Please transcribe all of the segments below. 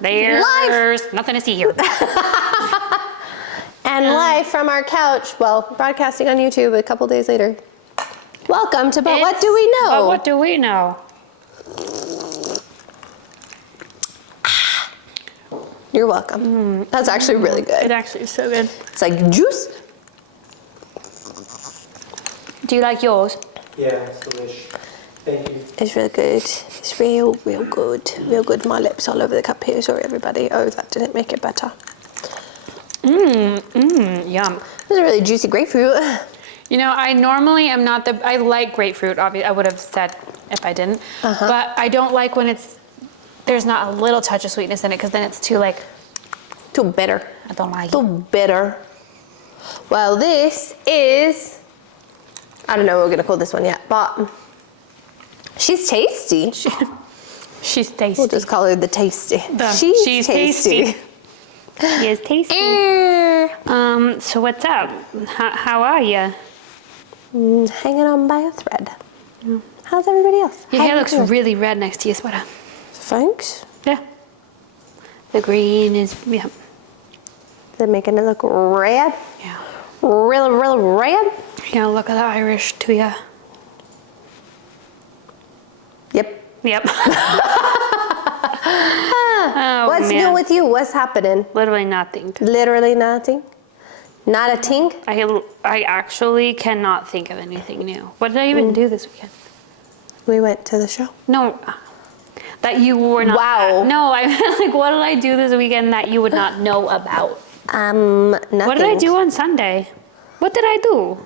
There's nothing to see here. And live from our couch, well, broadcasting on YouTube a couple days later. Welcome to But What Do We Know? But What Do We Know? You're welcome. That's actually really good. It actually is so good. It's like juice. Do you like yours? Yeah, it's delish. Thank you. It's real good. It's real good. Real good. My lips all over the cup here. Sorry, everybody. Oh, that didn't make it better. Yum. This is a really juicy grapefruit. You know, I normally am not I like grapefruit, obviously. I would have said if I didn't. But I don't like when there's not a little touch of sweetness in it, because then it's too too bitter. I don't like Too bitter. Well, this is, I don't know what we're gonna call this one yet, but she's tasty. She's tasty. We'll just call her the tasty. She's tasty. She is tasty. So what's up? How are you? Hanging on by a thread. How's everybody else? Your hair looks really red next to your sweater. Thanks. Yeah. The green is, yeah. They're making it look red. Yeah. Real red. Yeah, look at the Irish to you. Yep. Yep. What's new with you? What's happening? Literally nothing. Literally nothing? Not a ting? I actually cannot think of anything new. What did I even do this weekend? We went to the show. No, that you were not. Wow. At. No, I meant like, what did I do this weekend that you would not know about? Nothing. What did I do on Sunday? What did I do?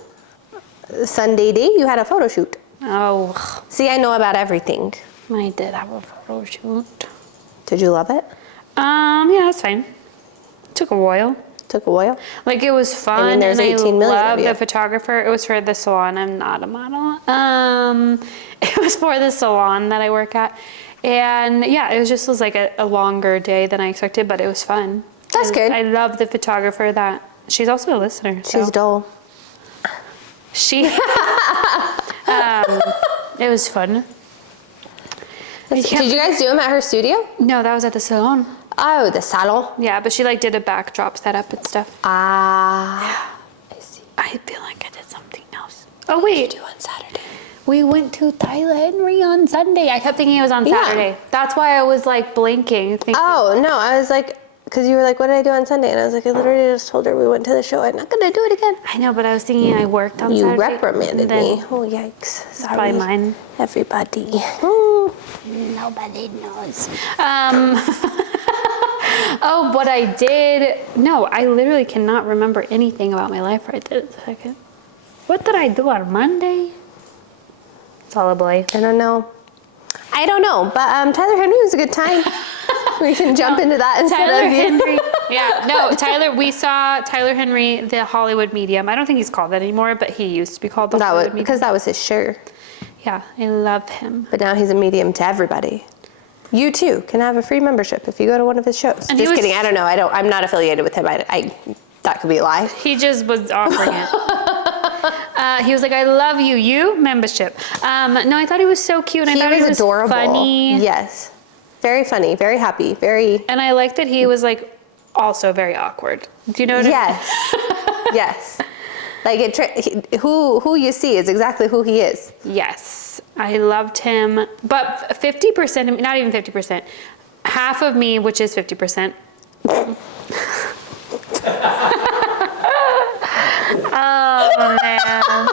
Sunday day, you had a photo shoot. Oh. See, I know about everything. I did have a photo shoot. Did you love it? Yeah, it's fine. Took a while. Took a while? Like, it was fun. I mean, there's 18 million I of you. love the photographer. It was for the salon. I'm not a model. It was for the salon that I work at. And yeah, it was like a longer day than I expected, but it was fun. That's good. I love the photographer that, she's also a listener. She's dull. It was fun. Did you guys do them at her studio? No, that was at the salon. Oh, the salon. Yeah, but she did a backdrop setup and stuff. Ah. I see. I feel like I did something else. Oh, wait. What did you do on Saturday? We went to Tyler Henry on Sunday. I kept thinking it was on Saturday. That's why I was blinking. Thinking, oh, no, I was like, because you were like, what did I do on Sunday? And I was like, I literally just told her we went to the show. I'm not going to do it again. I know, but I was thinking I worked on Saturday. You reprimanded me. Oh, yikes. Sorry. Probably mine. Everybody. Nobody knows. Oh, what I did. No, I literally cannot remember anything about my life right this second. What did I do on Monday? It's all a blank. I don't know, but Tyler Henry was a good time. We can jump into that instead Tyler of you. Henry. Yeah, no, we saw Tyler Henry, the Hollywood Medium. I don't think he's called that anymore, but he used to be called the Hollywood Medium. Because that was his show. Yeah, I love him. But now he's a medium to everybody. You too can have a free membership if you go to one of his shows. And just kidding. I don't know. I'm not affiliated with him. That could be a lie. He just was offering it. He was like, I love you. You membership. No, I thought he was so cute. And I thought he was adorable. Funny. Yes. Very funny. Very happy. Very. And I liked that he was also very awkward. Do you know what I mean? Yes. Like who you see is exactly who he is. Yes, I loved him. But 50%, not even 50%, half of me, which is 50%. Oh man.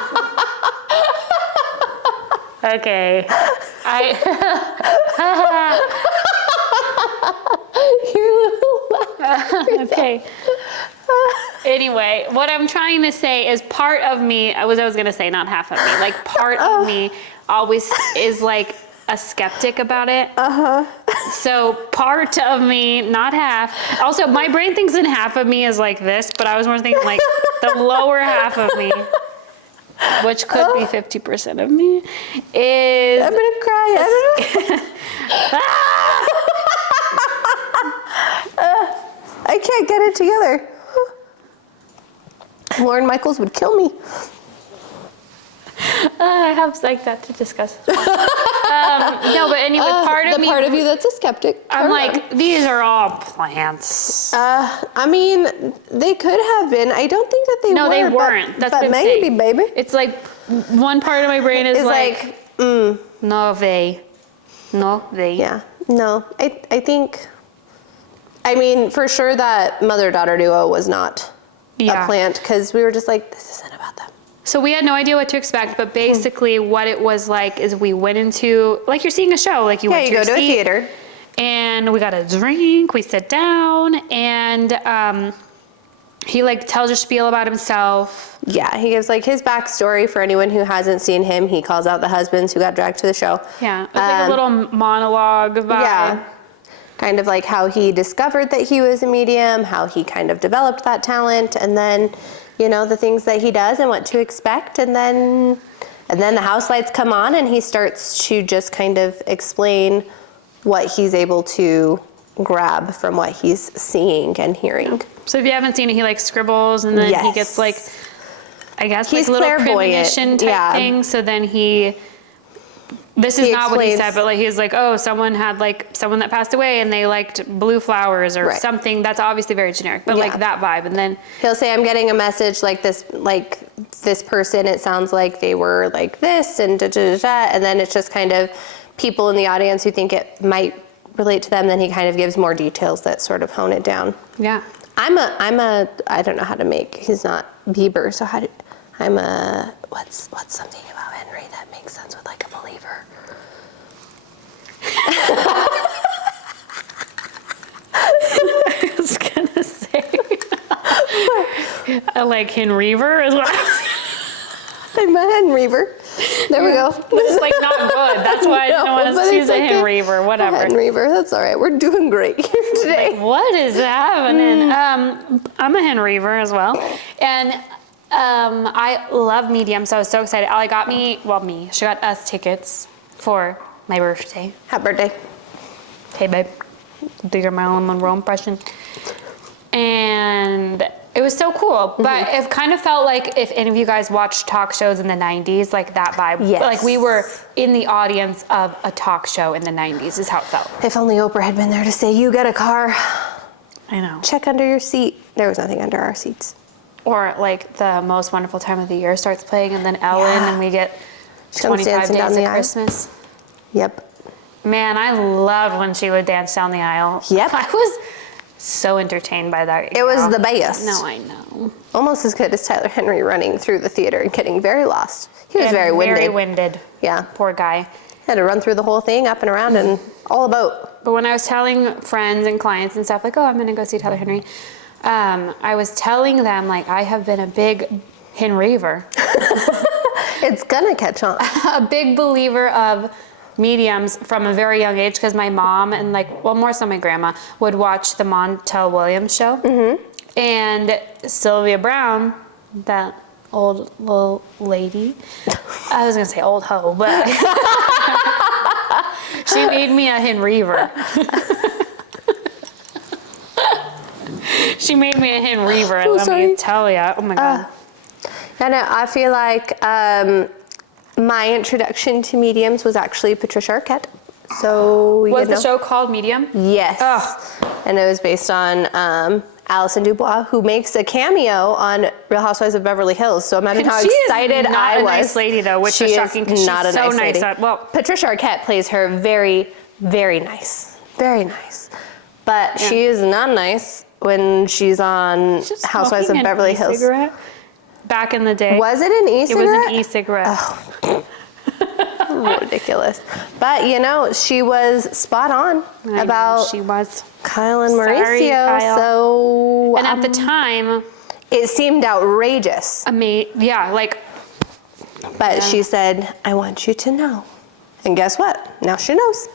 Okay. Okay. Anyway, what I'm trying to say is part of me, I was going to say not half of me, part of me always is a skeptic about it. So part of me, not half. Also, my brain thinks in half of me is like this, but I was more thinking the lower half of me, which could be 50% of me, is... I'm going to cry. I don't know. I can't get it together. Lauren Michaels would kill me. I have that to discuss. No, but anyway, part of the me, part of you that's a skeptic. I'm Carry on. like, these are all plants. I mean, they could have been. I don't think that they were. No, they weren't. That's but what I'm maybe, saying. baby. It's like one part of my brain is It's like, no they. yeah, no. I think. I mean, for sure that mother-daughter duo was not a plant because we were just like, this isn't about them. So we had no idea what to expect, but basically what it was like is we went into, like you're seeing a show, like you went to go your to a seat, theater. and we got a drink, we sit down, and he like tells a spiel about himself. Yeah, he gives like his backstory for anyone who hasn't seen him. He calls out the husbands who got dragged to the show. Yeah, it's like a little monologue vibe. Yeah, kind of like how he discovered that he was a medium, how he kind of developed that talent, and then, you know, the things that he does and what to expect, and then the house lights come on and he starts to just kind of explain what he's able to grab from what he's seeing and hearing. So if you haven't seen it, he like scribbles, and then he gets like, I guess He's like little clairvoyant, premonition type thing. So then this is not what he said, but like he's like, oh, someone had like someone that passed away and they liked blue flowers or something. That's obviously very generic, but like that vibe. And then he'll say, I'm getting a message like this person, it sounds like they were like this and and then it's just kind of people in the audience who think it might relate to them. Then he kind of gives more details that sort of hone it down. Yeah. I don't know how to make, he's not Bieber, so what's something about Henry that makes sense with like a believer? I was gonna say, I like Henriver as well. I'm a Henriver. There we go. It's like not good. That's why I didn't want to choose a Henriver. Whatever. Henriver, that's all right. We're doing great here today. Like, what is happening? I'm a Henriver as well, and I love medium. So I was so excited. Allie got me. She got us tickets for my birthday. Happy birthday. Hey, babe. Do your Marilyn Monroe impression. And it was so cool, but it kind of felt like if any of you guys watched talk shows in the 90s, like that vibe. Yes. Like we were in the audience of a talk show in the 90s is how it felt. If only Oprah had been there to say, you get a car. I know. Check under your seat. There was nothing under our seats. Or like the Most Wonderful Time of the Year starts playing, and then Ellen, and we get She comes 25 dancing down days the of aisle. Christmas. Yep. Man, I loved when she would dance down the aisle. Yep. I was so entertained by that. It was the best. No, I know. Almost as good as Tyler Henry running through the theater and getting very lost. He was And very winded. Very winded. Yeah. Poor guy. Had to run through the whole thing, up and around, and all about. But when I was telling friends and clients and stuff, like, oh, I'm going to go see Tyler Henry, I was telling them, like, I have been a big Henreiver. It's gonna catch on. A big believer of mediums from a very young age, because my mom and more so my grandma would watch the Montel Williams show. Mm-hmm. And Sylvia Brown, that old little lady, I was gonna say old hoe, but she made me a Henreiver. She made me a Henreiver, let me tell ya. Oh my God. I feel like my introduction to mediums was actually Patricia Arquette. So Was the show called Medium? Yes. Oh. And it was based on Alison Dubois, who makes a cameo on Real Housewives of Beverly Hills. So imagine how excited I was. Not a nice lady though, which is shocking because she's so nice. Patricia Arquette plays her very, very nice. Very nice. But she is not nice when she's on Housewives of Beverly Hills. Cigarette back in the day. Was it an e-cigarette? It was an e-cigarette. Oh. Ridiculous. But she was spot on about she was Kyle and Mauricio. Sorry, Kyle. So and at the time it seemed outrageous. But she said, I want you to know. And guess what? Now she knows.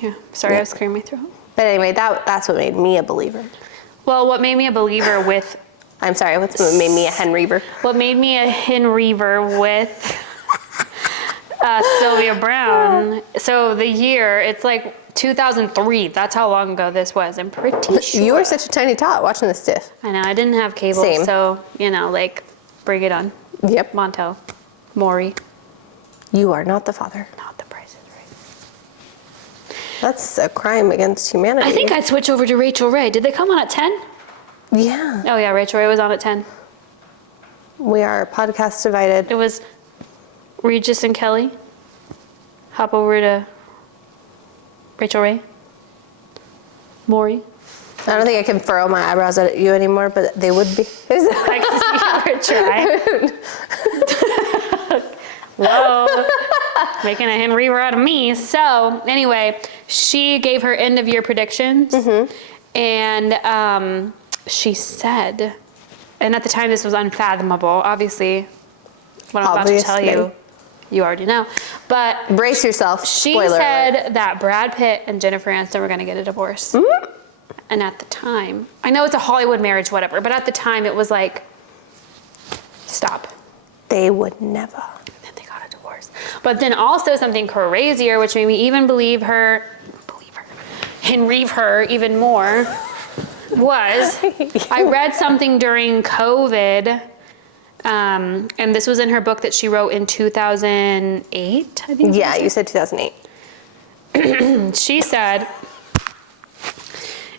Yeah. Sorry, I was clearing my throat. But anyway, that's what made me a believer. Well, what made me a believer with I'm sorry, what made me a Henreiver? What made me a Henreiver with Sylvia Brown. So the year, it's like 2003. That's how long ago this was. I'm pretty sure. You were such a tiny tot watching the stiff. I know, I didn't have cable. Same. So, bring it on. Yep. Montel. Maury. You are not the father. Not the Price is That's a crime against humanity. I think I'd switch over to Rachel Ray. Did they come on at 10? Yeah. Oh yeah, Rachel Ray was on at 10. We are podcast divided. It was Regis and Kelly. Hop over to Rachel Ray. Maury. I don't think I can furrow my eyebrows at you anymore, but they would be. I can see you try. Whoa. Making a Henriver out of me. So anyway, she gave her end of year predictions. And she said, and at the time this was unfathomable, obviously, what I'm about to tell you, you already know. But brace yourself. she Spoiler said alert. that Brad Pitt and Jennifer Aniston were going to get a divorce. And at the time, I know it's a Hollywood marriage, whatever, but at the time it was like, stop. They would never. And then they got a divorce. But then also something crazier, which made me even believe her, Henriver even more, was I read something during COVID, and this was in her book that she wrote in 2008, I think. Yeah, you said 2008. She said,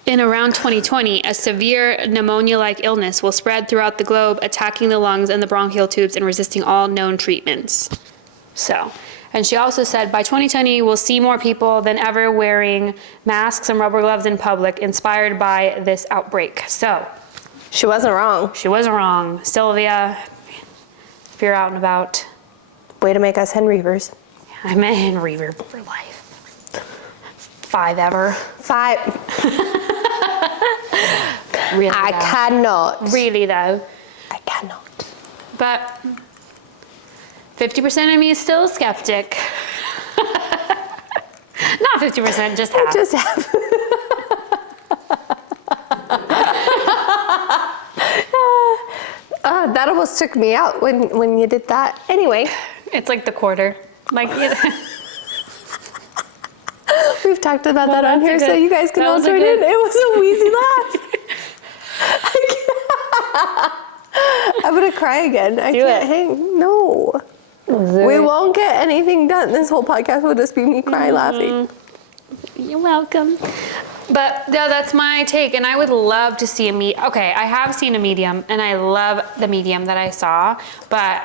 in around 2020, a severe pneumonia-like illness will spread throughout the globe, attacking the lungs and the bronchial tubes and resisting all known treatments. So, and she also said, by 2020, we'll see more people than ever wearing masks and rubber gloves in public, inspired by this outbreak. So, She wasn't wrong. she wasn't wrong. Sylvia, if you're out and about, Way to make us Henreivers. I'm a Henriver for life. 5 ever. 5. Really, I though. cannot. Really, though. I cannot. But 50% of me is still a skeptic. Not 50%, just half. Just have. That almost took me out when you did that. Anyway, It's like the quarter. Like, we've talked about that on that's here, a so good- you guys can that all was a join good- in. It was a wheezy laugh. I'm gonna cry again. I Do can't it. hang. No. We won't get anything done. This whole podcast will just be me cry laughing. You're welcome. But yeah, that's my take, and I would love to see okay, I have seen a medium, and I love the medium that I saw, but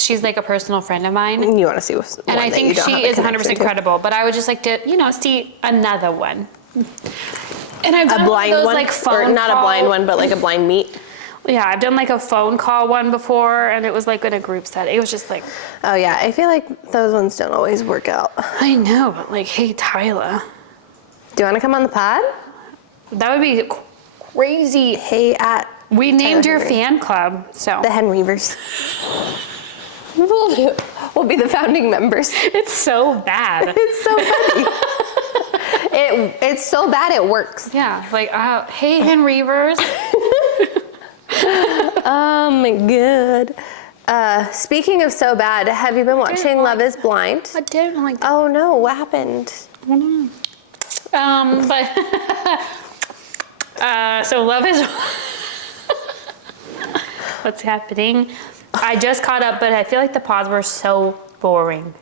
she's like a personal friend of mine, You want to see what's and I think she is 100% credible, but I would just like to, see another one. And I've done A blind those one, like phone or not a blind call- one, but like a blind meet. Yeah, I've done like a phone call one before, and it was like in a group setting. It was just like, Oh yeah, I feel like those ones don't always work out. I know, but like, hey, Tyler, Do you want to come on the pod? that would be crazy. Hey, at We named your Henry. fan club, so. the Henreivers. We'll be the founding members. It's so bad. It's so funny. It's so bad it works. Yeah, like, hey, Henreivers. Good. Speaking of so bad, have you been watching Love is Blind? I don't like Oh no, what happened? But, so Love is, what's happening? I just caught up, but I feel like the pods were so boring.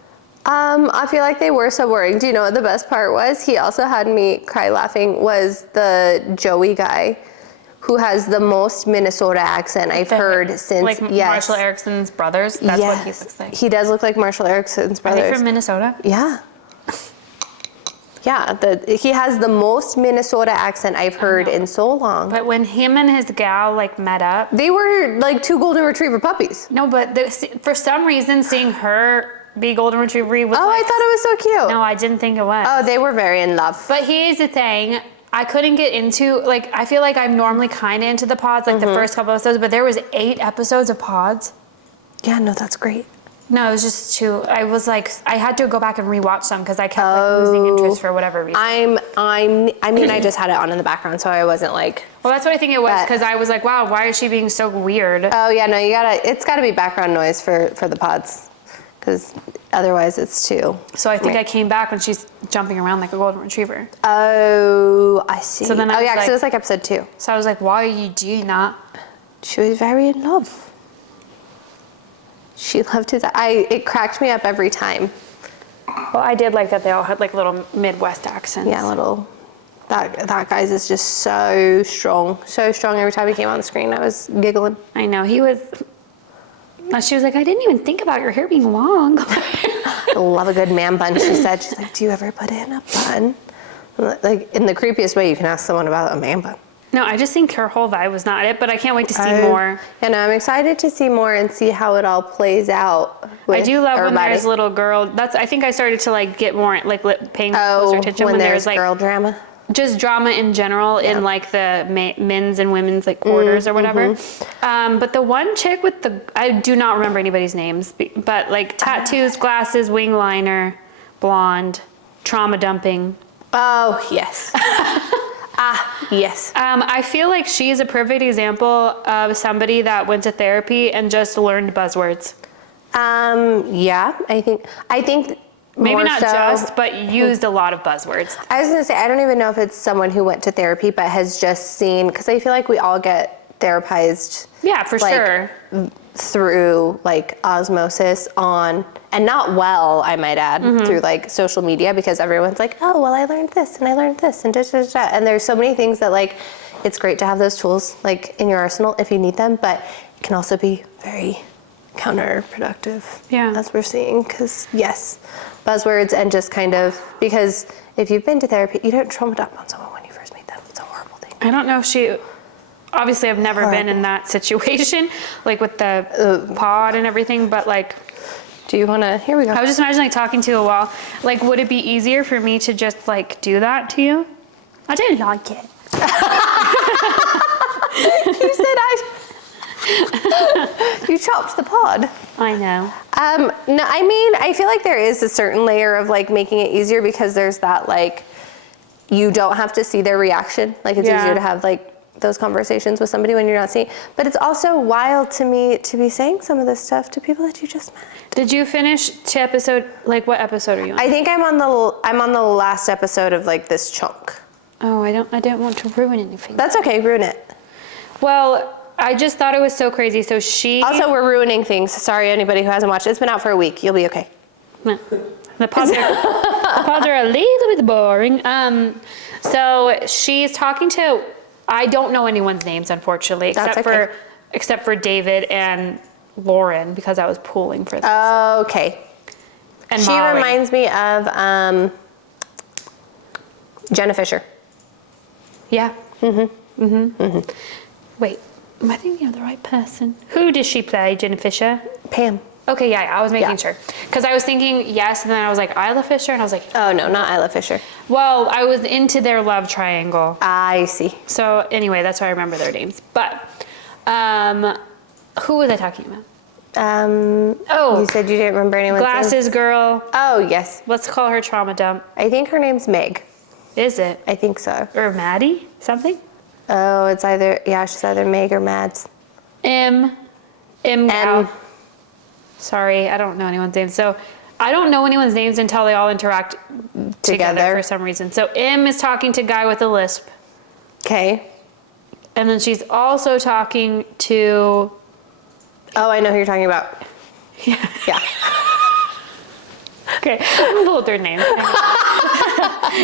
I feel like they were so boring. Do you know what the best part was? He also had me cry laughing, was the Joey guy who has the most Minnesota accent I've heard since, Like Marshall Erickson's brothers? That's what he looks like. He does look like Marshall Erickson's Are brothers. they from Minnesota? Yeah. Yeah, he has the most Minnesota accent I've heard in so long. But when him and his gal like met up, They were like 2 golden retriever puppies. no, but for some reason seeing her be golden retriever was Oh, like, I thought it was so cute. no, I didn't think it was. Oh, they were very in love. But here's the thing. I couldn't get into, like, I feel like I'm normally kind of into the pods, like the first couple episodes, but there was 8 episodes of pods. Yeah, no, that's great. No, it was just too, I was like, I had to go back and rewatch some because I kept like, losing interest for whatever reason. I mean, I just had it on in the background, so I wasn't like, Well, that's what I think it was But- because I was like, wow, why is she being so weird? oh yeah, no, it's gotta be background noise for the pods, because otherwise it's too. So I think I came back when she's jumping around like a golden retriever. Oh, I see. So then I oh was yeah, because like- it was like episode 2. So I was like, why are you doing that? She was very in love. She loved his. It cracked me up every time. Well, I did like that they all had like little Midwest accents. Yeah, little. That guy's is just so strong. So strong every time he came on the screen. I was giggling. I know, he was, she was like, I didn't even think about your hair being long. I love a good man bun, she said. She's like, do you ever put in a bun? Like, in the creepiest way you can ask someone about a man bun. No, I just think her whole vibe was not it, but I can't wait to see more. And I'm excited to see more and see how it all plays out. I do love everybody. when there's little girl, I think I started to like get more, like paying closer attention when there's like girl drama. just drama in general in like the men's and women's like quarters or whatever. But the one chick with I do not remember anybody's names, but like tattoos, glasses, wing liner, blonde, trauma dumping. Oh, yes. Yes. I feel like she is a perfect example of somebody that went to therapy and just learned buzzwords. Yeah, I think Maybe more not so, just, but used a lot of buzzwords. I was gonna say, I don't even know if it's someone who went to therapy but has just seen, because I feel like we all get therapized. Yeah, for sure. Through like osmosis and not well, I might add, through like social media, because everyone's like, oh, well, I learned this and I learned this and da, da, da, da. And there's so many things that like, it's great to have those tools like in your arsenal if you need them, but it can also be very counterproductive. Yeah. As we're seeing, because yes, buzzwords and just kind of, because if you've been to therapy, you don't trauma dump on someone when you first meet them. It's a horrible thing. I don't know if obviously I've never been in that situation, like with the pod and everything, but like. Do you want to, here we go. I was just imagining like talking to a wall. Like, would it be easier for me to just like do that to you? I didn't like it. You said you chopped the pod. I know. No, I mean, I feel like there is a certain layer of like making it easier, because there's that like, you don't have to see their reaction. Like it's easier to have like those conversations with somebody when you're not seeing. But it's also wild to me to be saying some of this stuff to people that you just met. Did you finish like what episode are you on? I think I'm on the last episode of like this chunk. Oh, I didn't want to ruin anything. That's okay, ruin it. Well, I just thought it was so crazy. So Also, we're ruining things. Sorry, anybody who hasn't watched it. It's been out for a week. You'll be okay. No. The pods are a little bit boring. So she's talking to, I don't know anyone's names, unfortunately, except for David and Lauren, because I was pooling for this. Okay. And she Molly. reminds me of Jenna Fisher. Yeah. Wait, am I thinking of the right person? Who does she play, Jenna Fisher? Pam. Okay, yeah, I was making sure. Because I was thinking yes, and then I was like, Isla Fisher, and I was like, Oh, no, not Isla Fisher. well, I was into their love triangle. I see. So anyway, that's why I remember their names. But who was I talking about? You said you didn't remember anyone's name? Glasses girl. Oh, yes. Let's call her trauma dump. I think her name's Meg. Is it? I think so. Or Maddie? Something? Oh, it's she's either Meg or Mads. M. Sorry, I don't know anyone's name. So I don't know anyone's names until they all interact together for some reason. So M is talking to guy with a lisp. Okay. And then she's also talking to... Oh, I know who you're talking about. Yeah. Yeah. Okay, I'm gonna pull their name.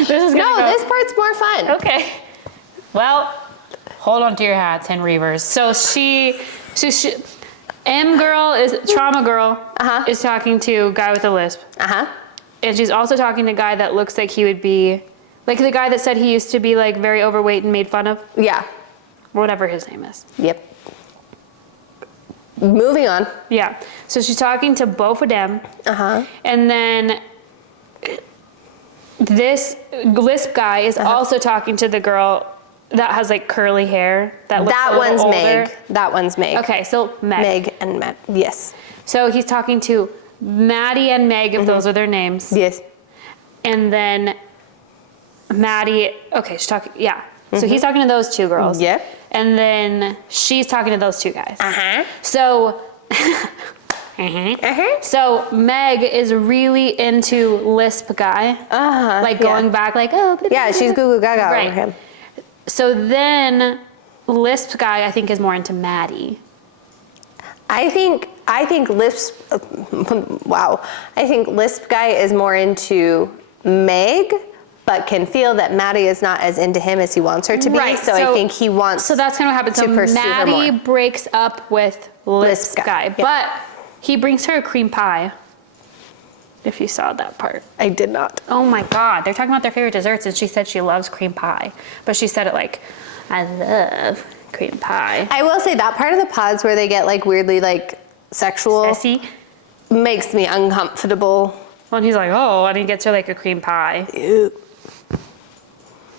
This part's more fun. Okay. Well, hold on to your hats, Henreivers. So she M girl is trauma girl is talking to guy with a lisp. And she's also talking to guy that looks like he would be like the guy that said he used to be like very overweight and made fun of. Yeah. Whatever his name is. Yep. Moving on. Yeah. So she's talking to both of them. And then this lisp guy is also talking to the girl that has like curly hair. That one's older. Meg. That one's Meg. Okay, so Meg. Meg and Matt. Yes. So he's talking to Maddie and Meg, if those are their names. Yes. And then Maddie, okay, she's talking, yeah. So he's talking to those two girls. Yep. And then she's talking to those two guys. So, so Meg is really into lisp guy. Like going back like, oh. Yeah, she's goo goo gaga over him. So then lisp guy, I think, is more into Maddie. I think Lisp, wow. I think Lisp guy is more into Meg, but can feel that Maddie is not as into him as he wants her to be. Right, So I think he wants So that's kind of what happens. to So pursue her Maddie more. breaks up with Lisp guy, yeah. but he brings her a cream pie. If you saw that part. I did not. Oh my God, they're talking about their favorite desserts and she said she loves cream pie. But she said it like, I love cream pie. I will say that part of the pods where they get like weirdly like sexual Sassy. makes me uncomfortable. Well, and he's like, oh, and he gets her like a cream pie. Ew.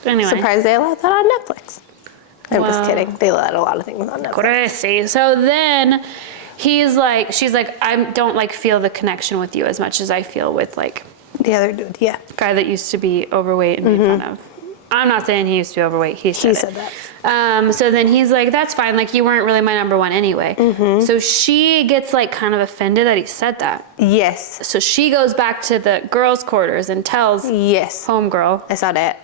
Anyway. Surprised they allowed that on Netflix. I'm Wow. just kidding. They allowed a lot of things on Netflix. Crazy. So then she's like, I don't like feel the connection with you as much as I feel with like The other dude, yeah. guy that used to be overweight and made fun of. I'm not saying he used to be overweight. He said that. So then he's like, that's fine. Like you weren't really my number one anyway. So she gets like kind of offended that he said that. Yes. So she goes back to the girls' quarters and tells Yes. homegirl. I saw that.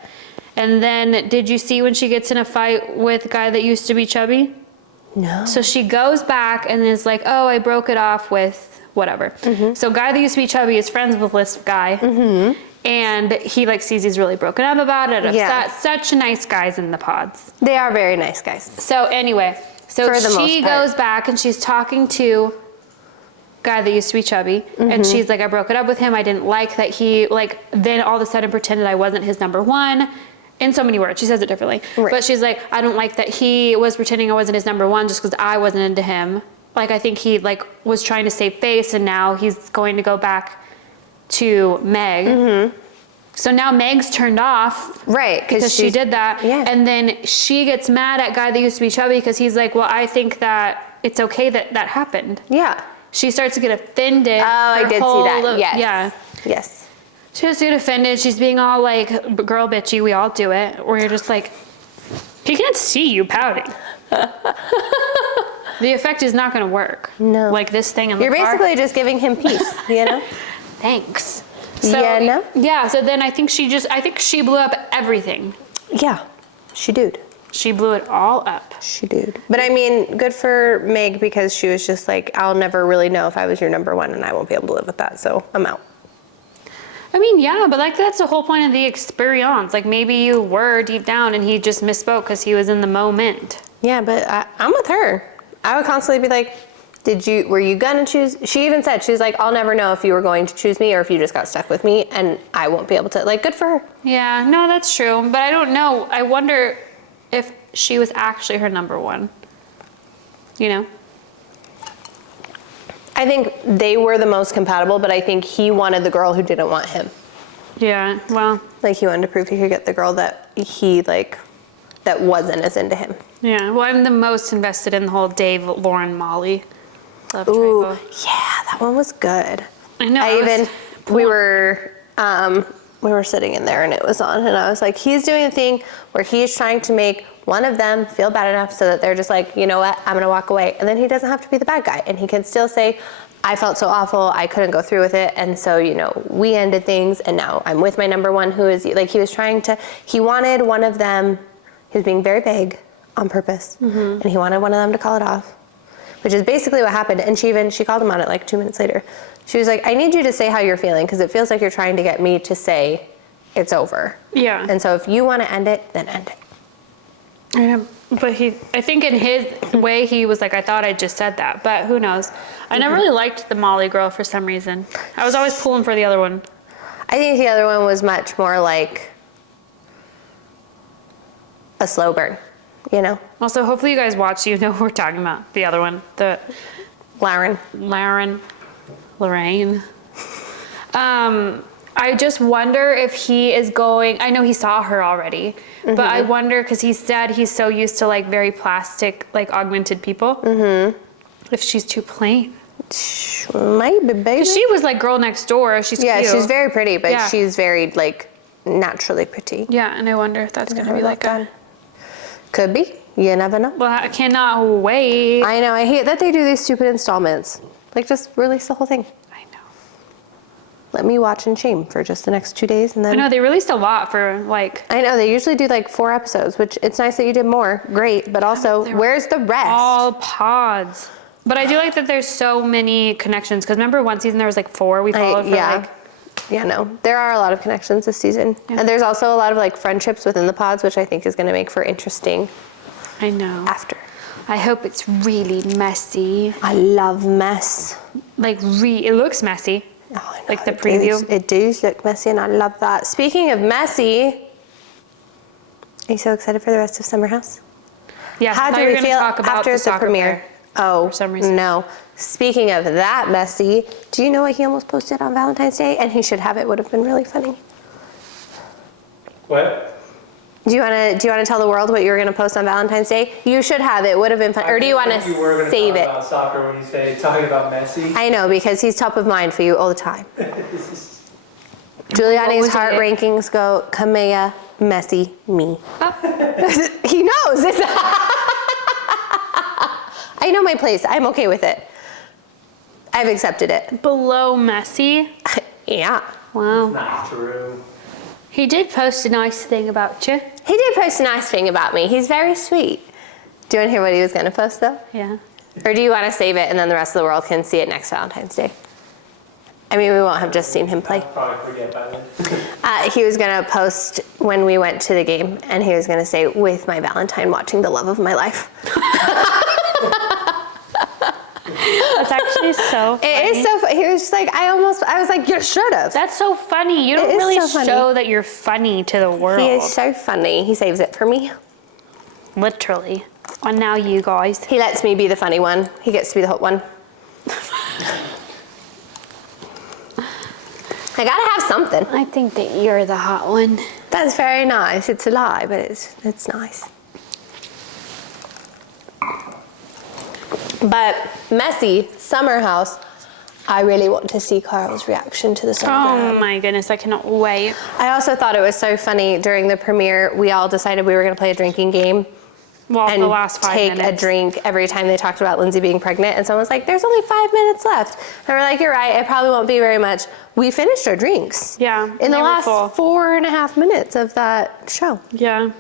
And then did you see when she gets in a fight with a guy that used to be chubby? No. So she goes back and is like, oh, I broke it off with whatever. So guy that used to be chubby is friends with Lisp guy. And he like sees he's really broken up about it. Yeah. Such nice guys in the pods. They are very nice guys. So anyway, so For the she most part. goes back and she's talking to guy that used to be chubby. And she's like, I broke it up with him. I didn't like that he like then all of a sudden pretended I wasn't his number one. In so many words, she says it differently. Right. But she's like, I don't like that he was pretending I wasn't his number one just because I wasn't into him. Like, I think he like was trying to save face and now he's going to go back to Meg. So now Meg's turned off. Right. Because she did that. Yeah. And then she gets mad at guy that used to be chubby because he's like, well, I think that it's okay that that happened. Yeah. She starts to get offended. Oh, I did see that. Yes. Yeah. Yes. She has to get offended. She's being all like girl bitchy. We all do it. Where you're just like, he can't see you pouting. The effect is not going to work. No. Like this thing in the You're car. basically just giving him peace, you know? Thanks. So, Yeah, no? Yeah. So then I think she blew up everything. Yeah. She did. She blew it all up. She did. But I mean, good for Meg because she was just like, I'll never really know if I was your number one and I won't be able to live with that. So I'm out. I mean, yeah, but like that's the whole point of the experience. Like maybe you were deep down and he just misspoke because he was in the moment. Yeah, but I'm with her. I would constantly be like, were you gonna choose? She even said, she's like, I'll never know if you were going to choose me or if you just got stuck with me and I won't be able to, like, good for her. Yeah, no, that's true. But I don't know. I wonder if she was actually her number one. You know? I think they were the most compatible, but I think he wanted the girl who didn't want him. Yeah, well. Like he wanted to prove he could get the girl that he like, that wasn't as into him. Yeah, well, I'm the most invested in the whole Dave, Lauren, Molly love Ooh, triangle. yeah, that one was good. I know. We were sitting in there and it was on and I was like, he's doing a thing where he's trying to make one of them feel bad enough so that they're just like, you know what, I'm gonna walk away. And then he doesn't have to be the bad guy and he can still say, I felt so awful, I couldn't go through with it. And so, you know, we ended things and now I'm with my number one who is, like he wanted one of them, he was being very vague on purpose. And he wanted one of them to call it off, which is basically what happened. And she called him on it like 2 minutes later. She was like, I need you to say how you're feeling because it feels like you're trying to get me to say it's over. Yeah. And so if you want to end it, then end it. Yeah, but I think in his way, he was like, I thought I just said that, but who knows? I never really liked the Molly girl for some reason. I was always pulling for the other one. I think the other one was much more like a slow burn, you know? Also, hopefully you guys watch, so you know who we're talking about. The other one, the Lorraine. I just wonder if he is going, I know he saw her already, but I wonder, because he said he's so used to like very plastic, like augmented people, if she's too plain. Maybe, baby. She was like girl next door, she's Yeah, cute. she's very pretty, but Yeah. she's very like naturally pretty. Yeah, and I wonder if that's gonna be like a... Could be, you never know. Well, I cannot wait. I know, I hate that they do these stupid installments. Like just release the whole thing. I know. Let me watch and shame for just the next 2 days and then. I know, they released a lot for like... I know, they usually do like 4 episodes, which it's nice that you did more, great, but also, where's the rest? All pods. But I do like that there's so many connections, because remember one season there was like 4 we followed for like... Yeah, no, there are a lot of connections this season. Yeah. And there's also a lot of like friendships within the pods, which I think is going to make for interesting. I know. After. I hope it's really messy. I love mess. Like, it looks messy. Oh, I know. Like the preview. It does look messy, and I love that. Speaking of messy, are you so excited for the rest of Summer House? Yeah, How do we feel after the premiere? Oh, for some reason. No. Speaking of that messy, do you know what he almost posted on Valentine's Day? And he should have it. Would have been really funny. What? Do you want to tell the world what you were going to post on Valentine's Day? You should have it. Would have been fun. Or do you want to save it? You were going to talk about soccer when you say talking about Messi. I know, because he's top of mind for you all the time. Giuliani's heart rankings go Kamea, Messi, me. Oh. He knows. I know my place. I'm okay with it. I've accepted it. Below Messi? Yeah. Wow. It's not true. He did post a nice thing about you. He did post a nice thing about me. He's very sweet. Do you want to hear what he was going to post, though? Yeah. Or do you want to save it and then the rest of the world can see it next Valentine's Day? I mean, we won't have just seen him play. I'll probably forget by then. He was going to post when we went to the game, and he was going to say, with my Valentine watching the love of my life. That's actually so funny. It is so funny. He was just like, I was like, you should have. That's so funny. You don't really show that you're funny to the world. He is so funny. He saves it for me. Literally. And now you guys. He lets me be the funny one. He gets to be the hot one. I gotta have something. I think that you're the hot one. That's very nice. It's a lie, but it's nice. But Messy, Summer House, I really want to see Carl's reaction to the sonogram. Oh my goodness, I cannot wait. I also thought it was so funny during the premiere, we all decided we were going to play a drinking game. Well, and the last 5 take minutes. a drink every time they talked about Lindsay being pregnant. And someone was like, there's only 5 minutes left. And we're like, you're right, it probably won't be very much. We finished our drinks. Yeah. In the last 4.5 minutes of that show. Yeah.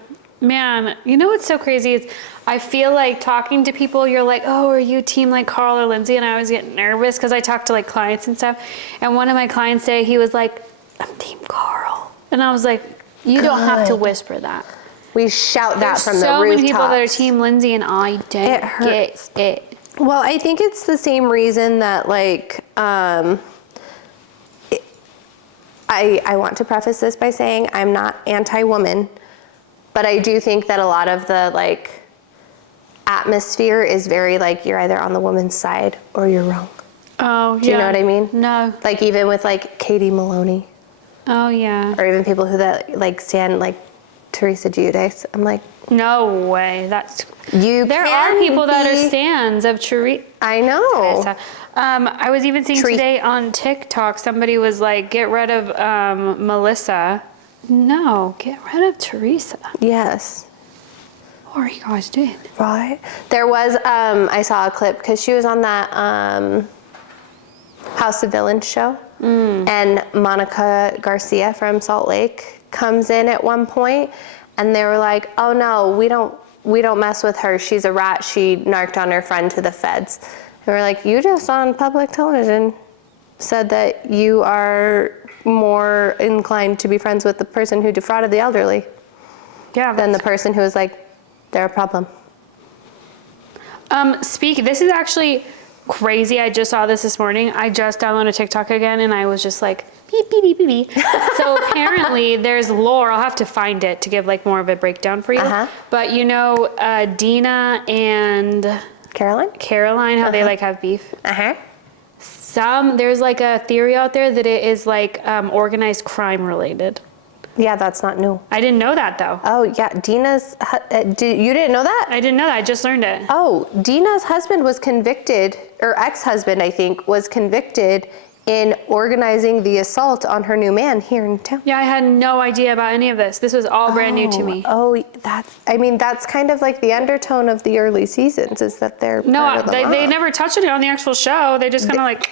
Man, you know what's so crazy is I feel like talking to people, you're like, oh, are you team like Carl or Lindsay? And I always get nervous because I talk to like clients and stuff. And one of my clients today, he was like, I'm team Carl. And I was like, you don't have to whisper that. We shout that from the rooftops. There's so many people that are team Lindsay and I don't get it. Well, I think it's the same reason that like, I want to preface this by saying I'm not anti-woman. But I do think that a lot of the like atmosphere is very like you're either on the woman's side or you're wrong. Oh, yeah. Do you know what I mean? No. Like even with like Katie Maloney. Oh, yeah. Or even people who that like stand like Teresa Giudice. I'm like, no way. That's there are people that are stands of Teresa. I know. I was even seeing today on TikTok somebody was like, get rid of Melissa. No, get rid of Teresa. Yes. What are you guys doing? Right. There was, I saw a clip because she was on that House of Villains show. And Monica Garcia from Salt Lake comes in at one point and they were like, oh no, we don't mess with her. She's a rat. She narked on her friend to the feds. And we're like, you just on public television said that you are more inclined to be friends with the person who defrauded the elderly than the person who was like, they're a problem. This is actually crazy. I just saw this morning. I just downloaded TikTok again and I was just like, beep, beep, beep, beep, beep. So apparently there's lore. I'll have to find it to give like more of a breakdown for you. But you know, Dina and Caroline, how they like have beef. There's like a theory out there that it is like organized crime related. Yeah, that's not new. I didn't know that though. Oh yeah, Dina's, you didn't know that? I didn't know that, I just learned it. Oh, Dina's husband was convicted, or ex-husband I think, was convicted in organizing the assault on her new man here in town. Yeah, I had no idea about any of this. This was all brand new to me. Oh, that's kind of like the undertone of the early seasons is that they're No, they never touched it on the actual show. They just kind of like...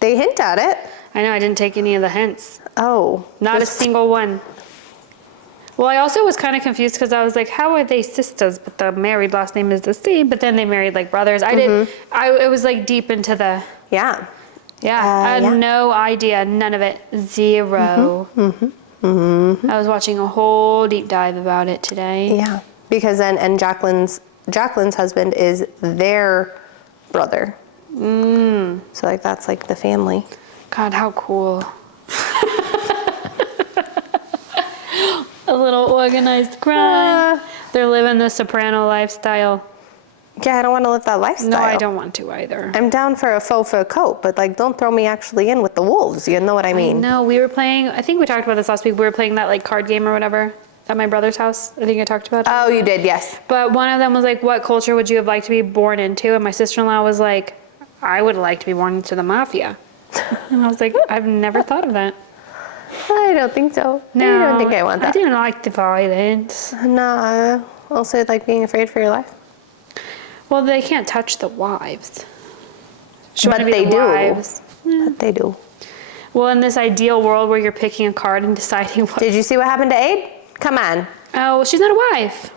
They hint at it. I know, I didn't take any of the hints. Oh. Not a single one. Well, I also was kind of confused because I was like, how are they sisters? But the married last name is the same. But then they married like brothers. It was like deep into the. Yeah. I had no idea. None of it. Zero. I was watching a whole deep dive about it today. Yeah. Because then, and Jacqueline's husband is their brother. So like that's like the family. God, how cool. A little organized crime. They're living the soprano lifestyle. Yeah, I don't want to live that lifestyle. No, I don't want to either. I'm down for a faux fur coat, but like don't throw me actually in with the wolves. You know what I mean? No, we were playing, I think we talked about this last week. We were playing that like card game or whatever at my brother's house. I think I talked about it. Oh, you did, yes. But one of them was like, what culture would you have liked to be born into? And my sister-in-law was like, I would like to be born into the mafia. And I was like, I've never thought of that. I don't think so. No, I don't think I want that. I didn't like the violence. No, also like being afraid for your life. Well, they can't touch the wives. But they do. Wives. But they do. Well, in this ideal world where you're picking a card and deciding what. Did you see what happened to Aid? Come on. Oh, well, she's not a wife.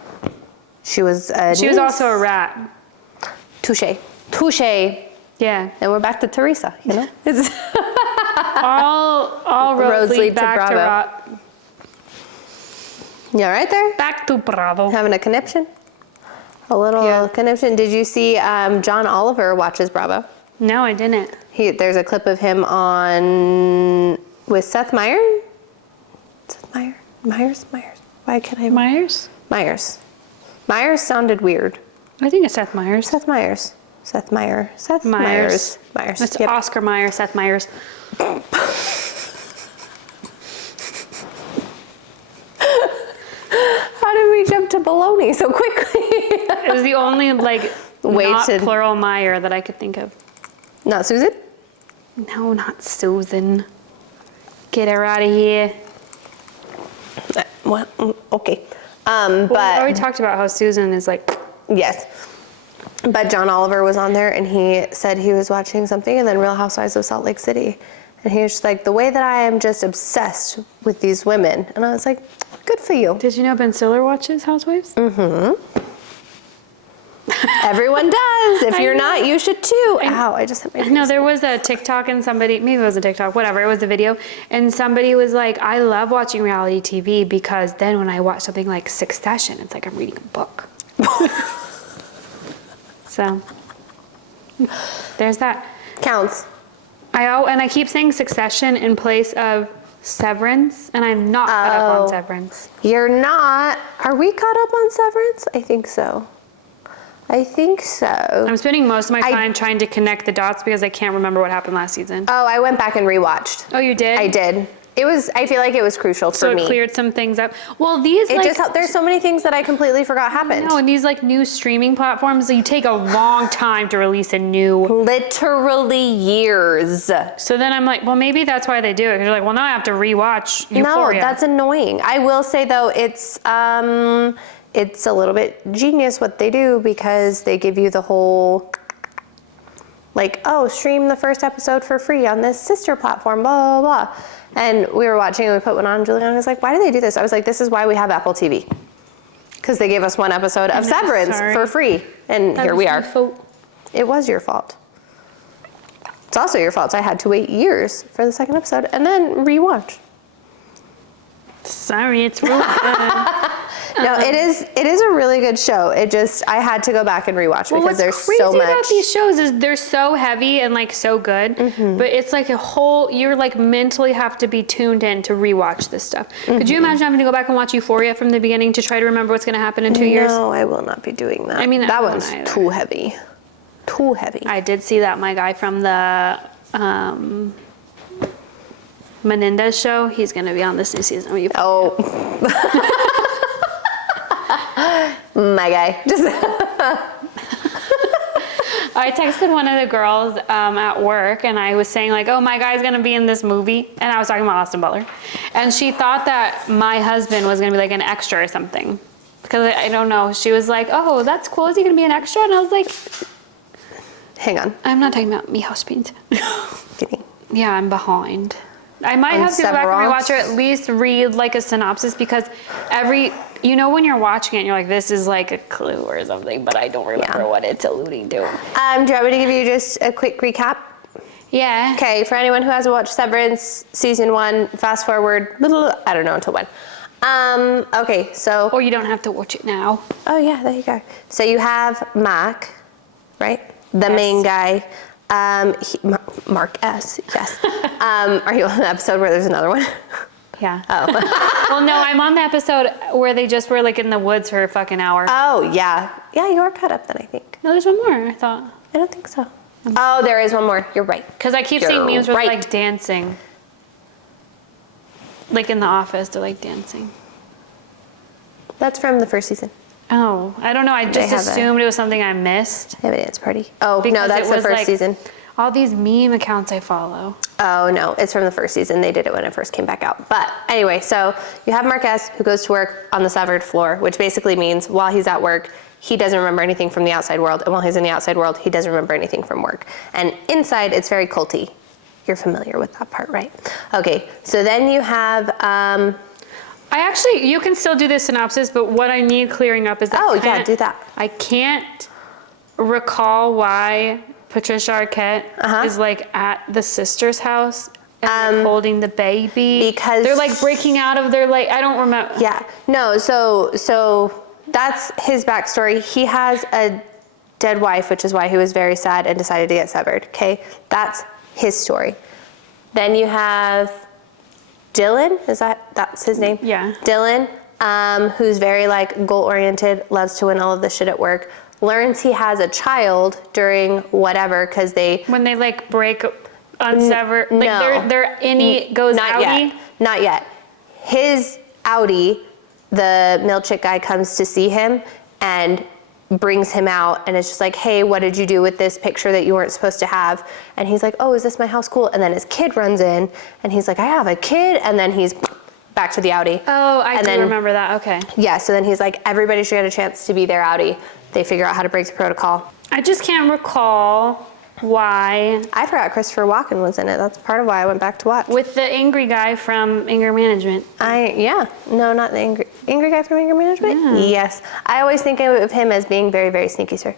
She was a She was niece. also a rat. Touche. Touche. Yeah. And we're back to Teresa, you know? All roads lead back to Bravo. Rat. You all right there? Back to Bravo. Having a conniption? A little conniption. Did you see John Oliver watches Bravo? No, I didn't. There's a clip of him on with Seth Meyers. Seth Meyers? Myers? Why can't I? Myers? Myers. Myers sounded weird. I think it's Seth Meyers. Seth Meyers. Seth Meyer. Seth Myers. Myers. It's Yep. Oscar Mayer, Seth Meyers. How did we jump to baloney so quickly? It was the only like Way not to- plural Meyer that I could think of. Not Susan? No, not Susan. Get her out of here. What? Okay. Well, we But already talked about how Susan is like. yes. But John Oliver was on there and he said he was watching something and then Real Housewives of Salt Lake City. And he was just like, the way that I am just obsessed with these women. And I was like, good for you. Did you know Ben Stiller watches Housewives? Everyone does. If I you're know. not, you should too. Ow, I just hit my No, face. there was a TikTok and somebody, maybe it wasn't TikTok, whatever, it was a video. And somebody was like, I love watching reality TV because then when I watch something like Succession, it's like I'm reading a book. So, there's that. Counts. And I keep saying Succession in place of Severance, and I'm not caught up on Severance. You're not. Are we caught up on Severance? I think so. I'm spending most of my time trying to connect the dots because I can't remember what happened last season. Oh, I went back and rewatched. Oh, you did? I did. I feel like it was crucial for me. So it cleared some things up. Well, these It just helped. There's so many things that I completely forgot happened. No, and these like new streaming platforms, you take a long time to release a new. Literally years. So then I'm like, well, maybe that's why they do it. You're like, well, now I have to rewatch Euphoria. No, that's annoying. I will say though, it's a little bit genius what they do because they give you the whole, like, oh, stream the first episode for free on this sister platform, blah, blah, blah. And we were watching and we put one on, Juliana was like, why do they do this? I was like, this is why we have Apple TV. Because they gave us one episode of Severance for free. And here we are. It was your fault. It's also your fault. I had to wait years for the second episode and then rewatch. Sorry, it's really good. No, it is a really good show. I had to go back and rewatch because there's so much. What's crazy about these shows is they're so heavy and like so good, but it's like you're like mentally have to be tuned in to rewatch this stuff. Could you imagine having to go back and watch Euphoria from the beginning to try to remember what's going to happen in 2 years? No, I will not be doing that. I mean, that one's too heavy. Too heavy. I did see that my guy from the Menendez show, he's going to be on this new season of Euphoria. Oh. My guy. Just I texted one of the girls at work and I was saying like, oh, my guy's gonna be in this movie. And I was talking about Austin Butler. And she thought that my husband was gonna be like an extra or something. Because I don't know. She was like, oh, that's cool. Is he gonna be an extra? And I was like, hang on. I'm not talking about me house paint. Kidding. Yeah, I'm behind. I might on have to go back and Severance. rewatch or at least read like a synopsis because when you're watching it, you're like, this is like a clue or something, but I don't remember what it's alluding to. Do you want me to give you just a quick recap? Yeah. Okay, for anyone who hasn't watched Severance season 1, fast forward, I don't know until when. Okay, so. Or you don't have to watch it now. Oh yeah, there you go. So you have Mac, right? The main guy. Mark S, yes. Are you on the episode where there's another one? Yeah. Oh. Well, no, I'm on the episode where they just were like in the woods for a fucking hour. Oh, yeah. Yeah, you are caught up then, I think. No, there's one more, I thought. I don't think so. Oh, there is one more. You're right. Because I keep seeing memes where they're like dancing. Like in the office, they're like dancing. That's from the first season. Oh, I don't know. I just assumed it was something I missed. They have a dance party. Oh, Because no, that's it the was, first like, season. All these meme accounts I follow. Oh, no, it's from the first season. They did it when it first came back out. But anyway, so you have Marquez who goes to work on the severed floor, which basically means while he's at work, he doesn't remember anything from the outside world. And while he's in the outside world, he doesn't remember anything from work. And inside, it's very culty. You're familiar with that part, right? Okay, so then you have... you can still do the synopsis, but what I need clearing up is that do that. I can't recall why Patricia Arquette is like at the sister's house and like, holding the baby. Because they're like breaking out of their I don't remember. Yeah, no, so that's his backstory. He has a dead wife, which is why he was very sad and decided to get severed, okay? That's his story. Then you have Dylan, that's his name? Yeah. Dylan, who's very like goal-oriented, loves to win all of the shit at work, learns he has a child during whatever, because when they like break unsever, like their innie goes outie? Not yet. His outie, the milkshake guy, comes to see him and brings him out and it's just like, hey, what did you do with this picture that you weren't supposed to have? And he's like, oh, is this my house? Cool. And then his kid runs in and he's like, I have a kid. And then he's back to the outie. Oh, I do remember that. Okay. Yeah. So then he's like, everybody should get a chance to be their outie. They figure out how to break the protocol. I just can't recall why. I forgot Christopher Walken was in it. That's part of why I went back to watch. With the angry guy from Anger Management. No, not the angry guy from Anger Management? Yeah. Yes. I always think of him as being very, very sneaky, sir.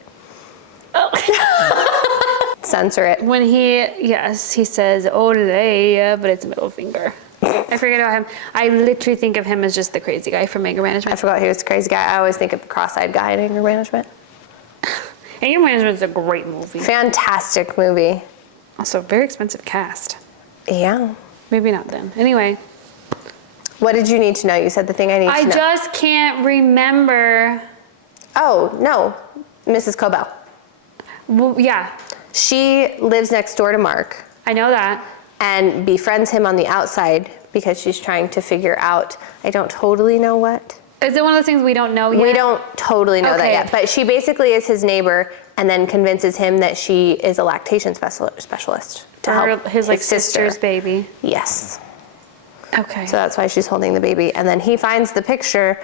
Oh. Censor it. When he says, ole, but it's a middle finger. I forget about him. I literally think of him as just the crazy guy from Anger Management. I forgot he was the crazy guy. I always think of the cross-eyed guy in Anger Management. Anger Management is a great movie. Fantastic movie. Also, very expensive cast. Yeah. Maybe not then. Anyway. What did you need to know? You said the thing I need to know. I just can't remember. Oh, no. Mrs. Cobell. Well, yeah. She lives next door to Mark. I know that. And befriends him on the outside because she's trying to figure out, I don't totally know what. Is it one of those things we don't know yet? We don't totally know that yet. But she basically is his neighbor and then convinces him that she is a lactation specialist to help his like sister's baby. Yes. Okay. So that's why she's holding the baby. And then he finds the picture,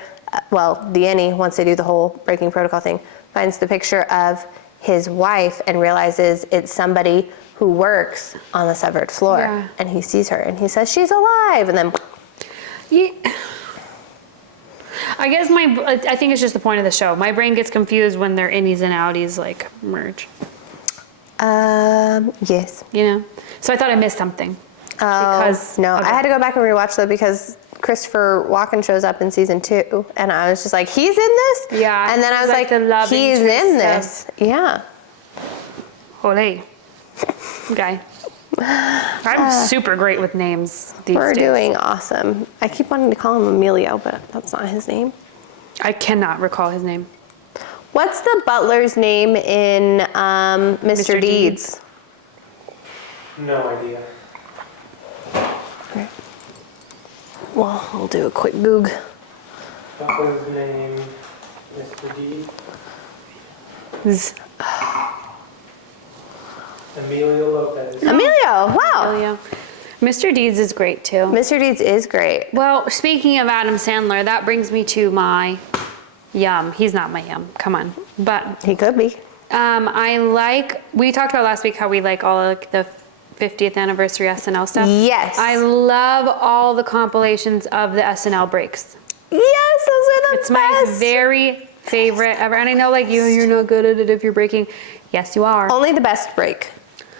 the innie, once they do the whole breaking protocol thing, finds the picture of his wife and realizes it's somebody who works on the severed floor. Yeah. And he sees her and he says, she's alive. And then... Yeah. I guess I think it's just the point of the show. My brain gets confused when their innies and outies like merge. Yes. You know? So I thought I missed something. No, I had to go back and rewatch that because Christopher Walken shows up in season 2 and I was just like, he's in this? Yeah. And then I was like, he's in this. Yeah. Ole. Okay. I'm super great with names these days. We're doing awesome. I keep wanting to call him Emilio, but that's not his name. I cannot recall his name. What's the butler's name in Mr. Deeds? No idea. Okay. Well, I'll do a quick Goog. What was the name? Mr. D? Emilio Lopez. Emilio, wow. Emilio. Mr. Deeds is great too. Mr. Deeds is great. Well, speaking of Adam Sandler, that brings me to my yum. He's not my yum. Come on. But he could be. we talked about last week how we like all like the 50th anniversary SNL stuff. Yes. I love all the compilations of the SNL breaks. Yes, those are the It's best. my very favorite ever. And I know like you're not good at it if you're breaking. Yes, you are. Only the best break,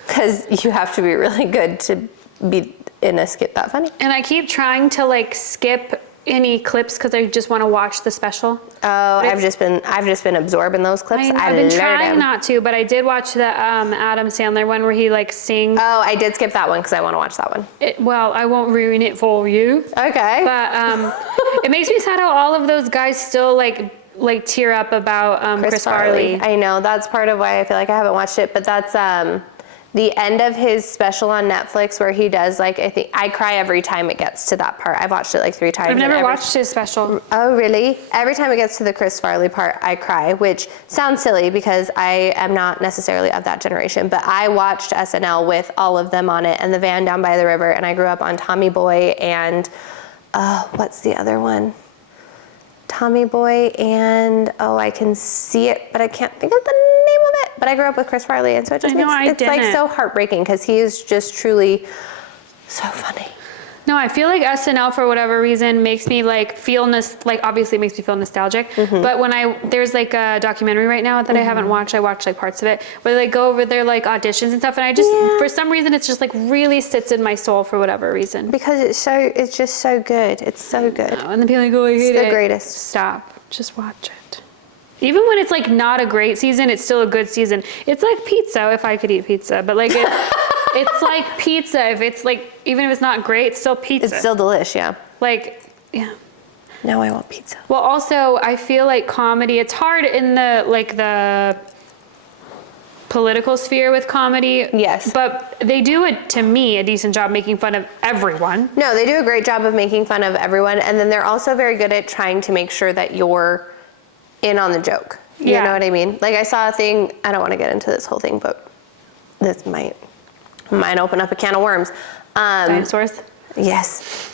because you have to be really good to be in a skit that funny. And I keep trying to like skip any clips because I just want to watch the special. Oh, I've just been absorbing those clips. I've been love trying them. not to, but I did watch the Adam Sandler one where he like sings. Oh, I did skip that one because I want to watch that one. Well, I won't ruin it for you. Okay. But it makes me sad how all of those guys still like tear up about Chris Farley. I know, that's part of why I feel like I haven't watched it, but that's the end of his special on Netflix where he does like, I think, I cry every time it gets to that part. I've watched it like 3 times. I've never watched his special. Oh, really? Every time it gets to the Chris Farley part, I cry, which sounds silly because I am not necessarily of that generation, but I watched SNL with all of them on it and The Van Down by the River, and I grew up on Tommy Boy and, what's the other one? Tommy Boy and, I can see it, but I can't think of the name of it. But I grew up with Chris Farley, and so it just it's like so heartbreaking because he is just truly so funny. No, I feel like SNL for whatever reason makes me like feel obviously it makes me feel nostalgic. Mm-hmm. But there's like a documentary right now that I haven't watched. I watched like parts of it where they like go over their like auditions and stuff, and I just for some reason it's just like really sits in my soul for whatever reason. Because it's just so good. It's so good. Oh, and then people are like, oh, I hate it. It's the greatest. Stop. Just watch it. Even when it's like not a great season, it's still a good season. It's like pizza if I could eat pizza, but like it's like pizza. If it's like, even if it's not great, it's still pizza. It's still delish, yeah. Like, yeah. Now I want pizza. Well, also, I feel like comedy, it's hard in the political sphere with comedy. Yes. But they do it, to me, a decent job making fun of everyone. No, they do a great job of making fun of everyone, and then they're also very good at trying to make sure that you're in on the joke. You know what I mean? Like I saw a thing, I don't want to get into this whole thing, but this might open up a can of worms. Dinosaurs? Yes.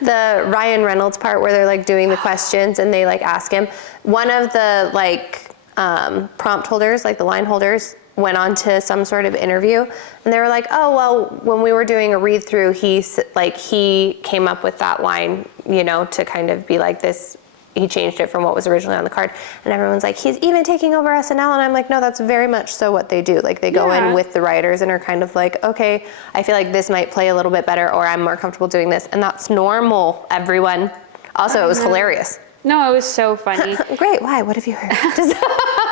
The Ryan Reynolds part where they're like doing the questions and they like ask him. One of the like prompt holders, like the line holders, went on to some sort of interview and they were like, oh, well, when we were doing a read through, he came up with that line, to kind of be like this. He changed it from what was originally on the card. And everyone's like, he's even taking over SNL. And I'm like, no, that's very much so what they do. Like they go in with the writers and are kind of like, okay, I feel like this might play a little bit better or I'm more comfortable doing this. And that's normal, everyone. Also, it was hilarious. No, it was so funny. Great, why? What have you heard?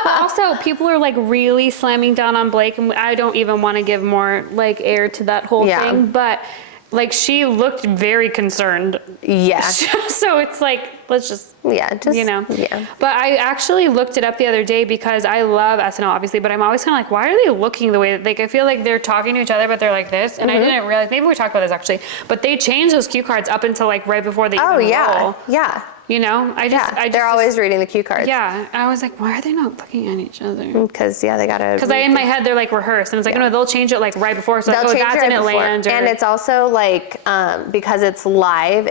Also, people are like really slamming down on Blake, and I don't even want to give more like air to that whole thing, but like she looked very concerned. Yeah. So it's like, let's just, Yeah. But I actually looked it up the other day because I love SNL obviously, but I'm always kind of like, why are they looking the way that, like, I feel like they're talking to each other, but they're like this. And I didn't realize, maybe we talked about this actually, but they changed those cue cards up until like right before they even roll. Yeah. They're always reading the cue cards. Yeah. I was like, why are they not looking at each other? Because they gotta. Because in my head they're like rehearsed, and it's like, no, they'll change it like right before. So They'll like, change that's it in right Atlanta. And it's also like because it's live,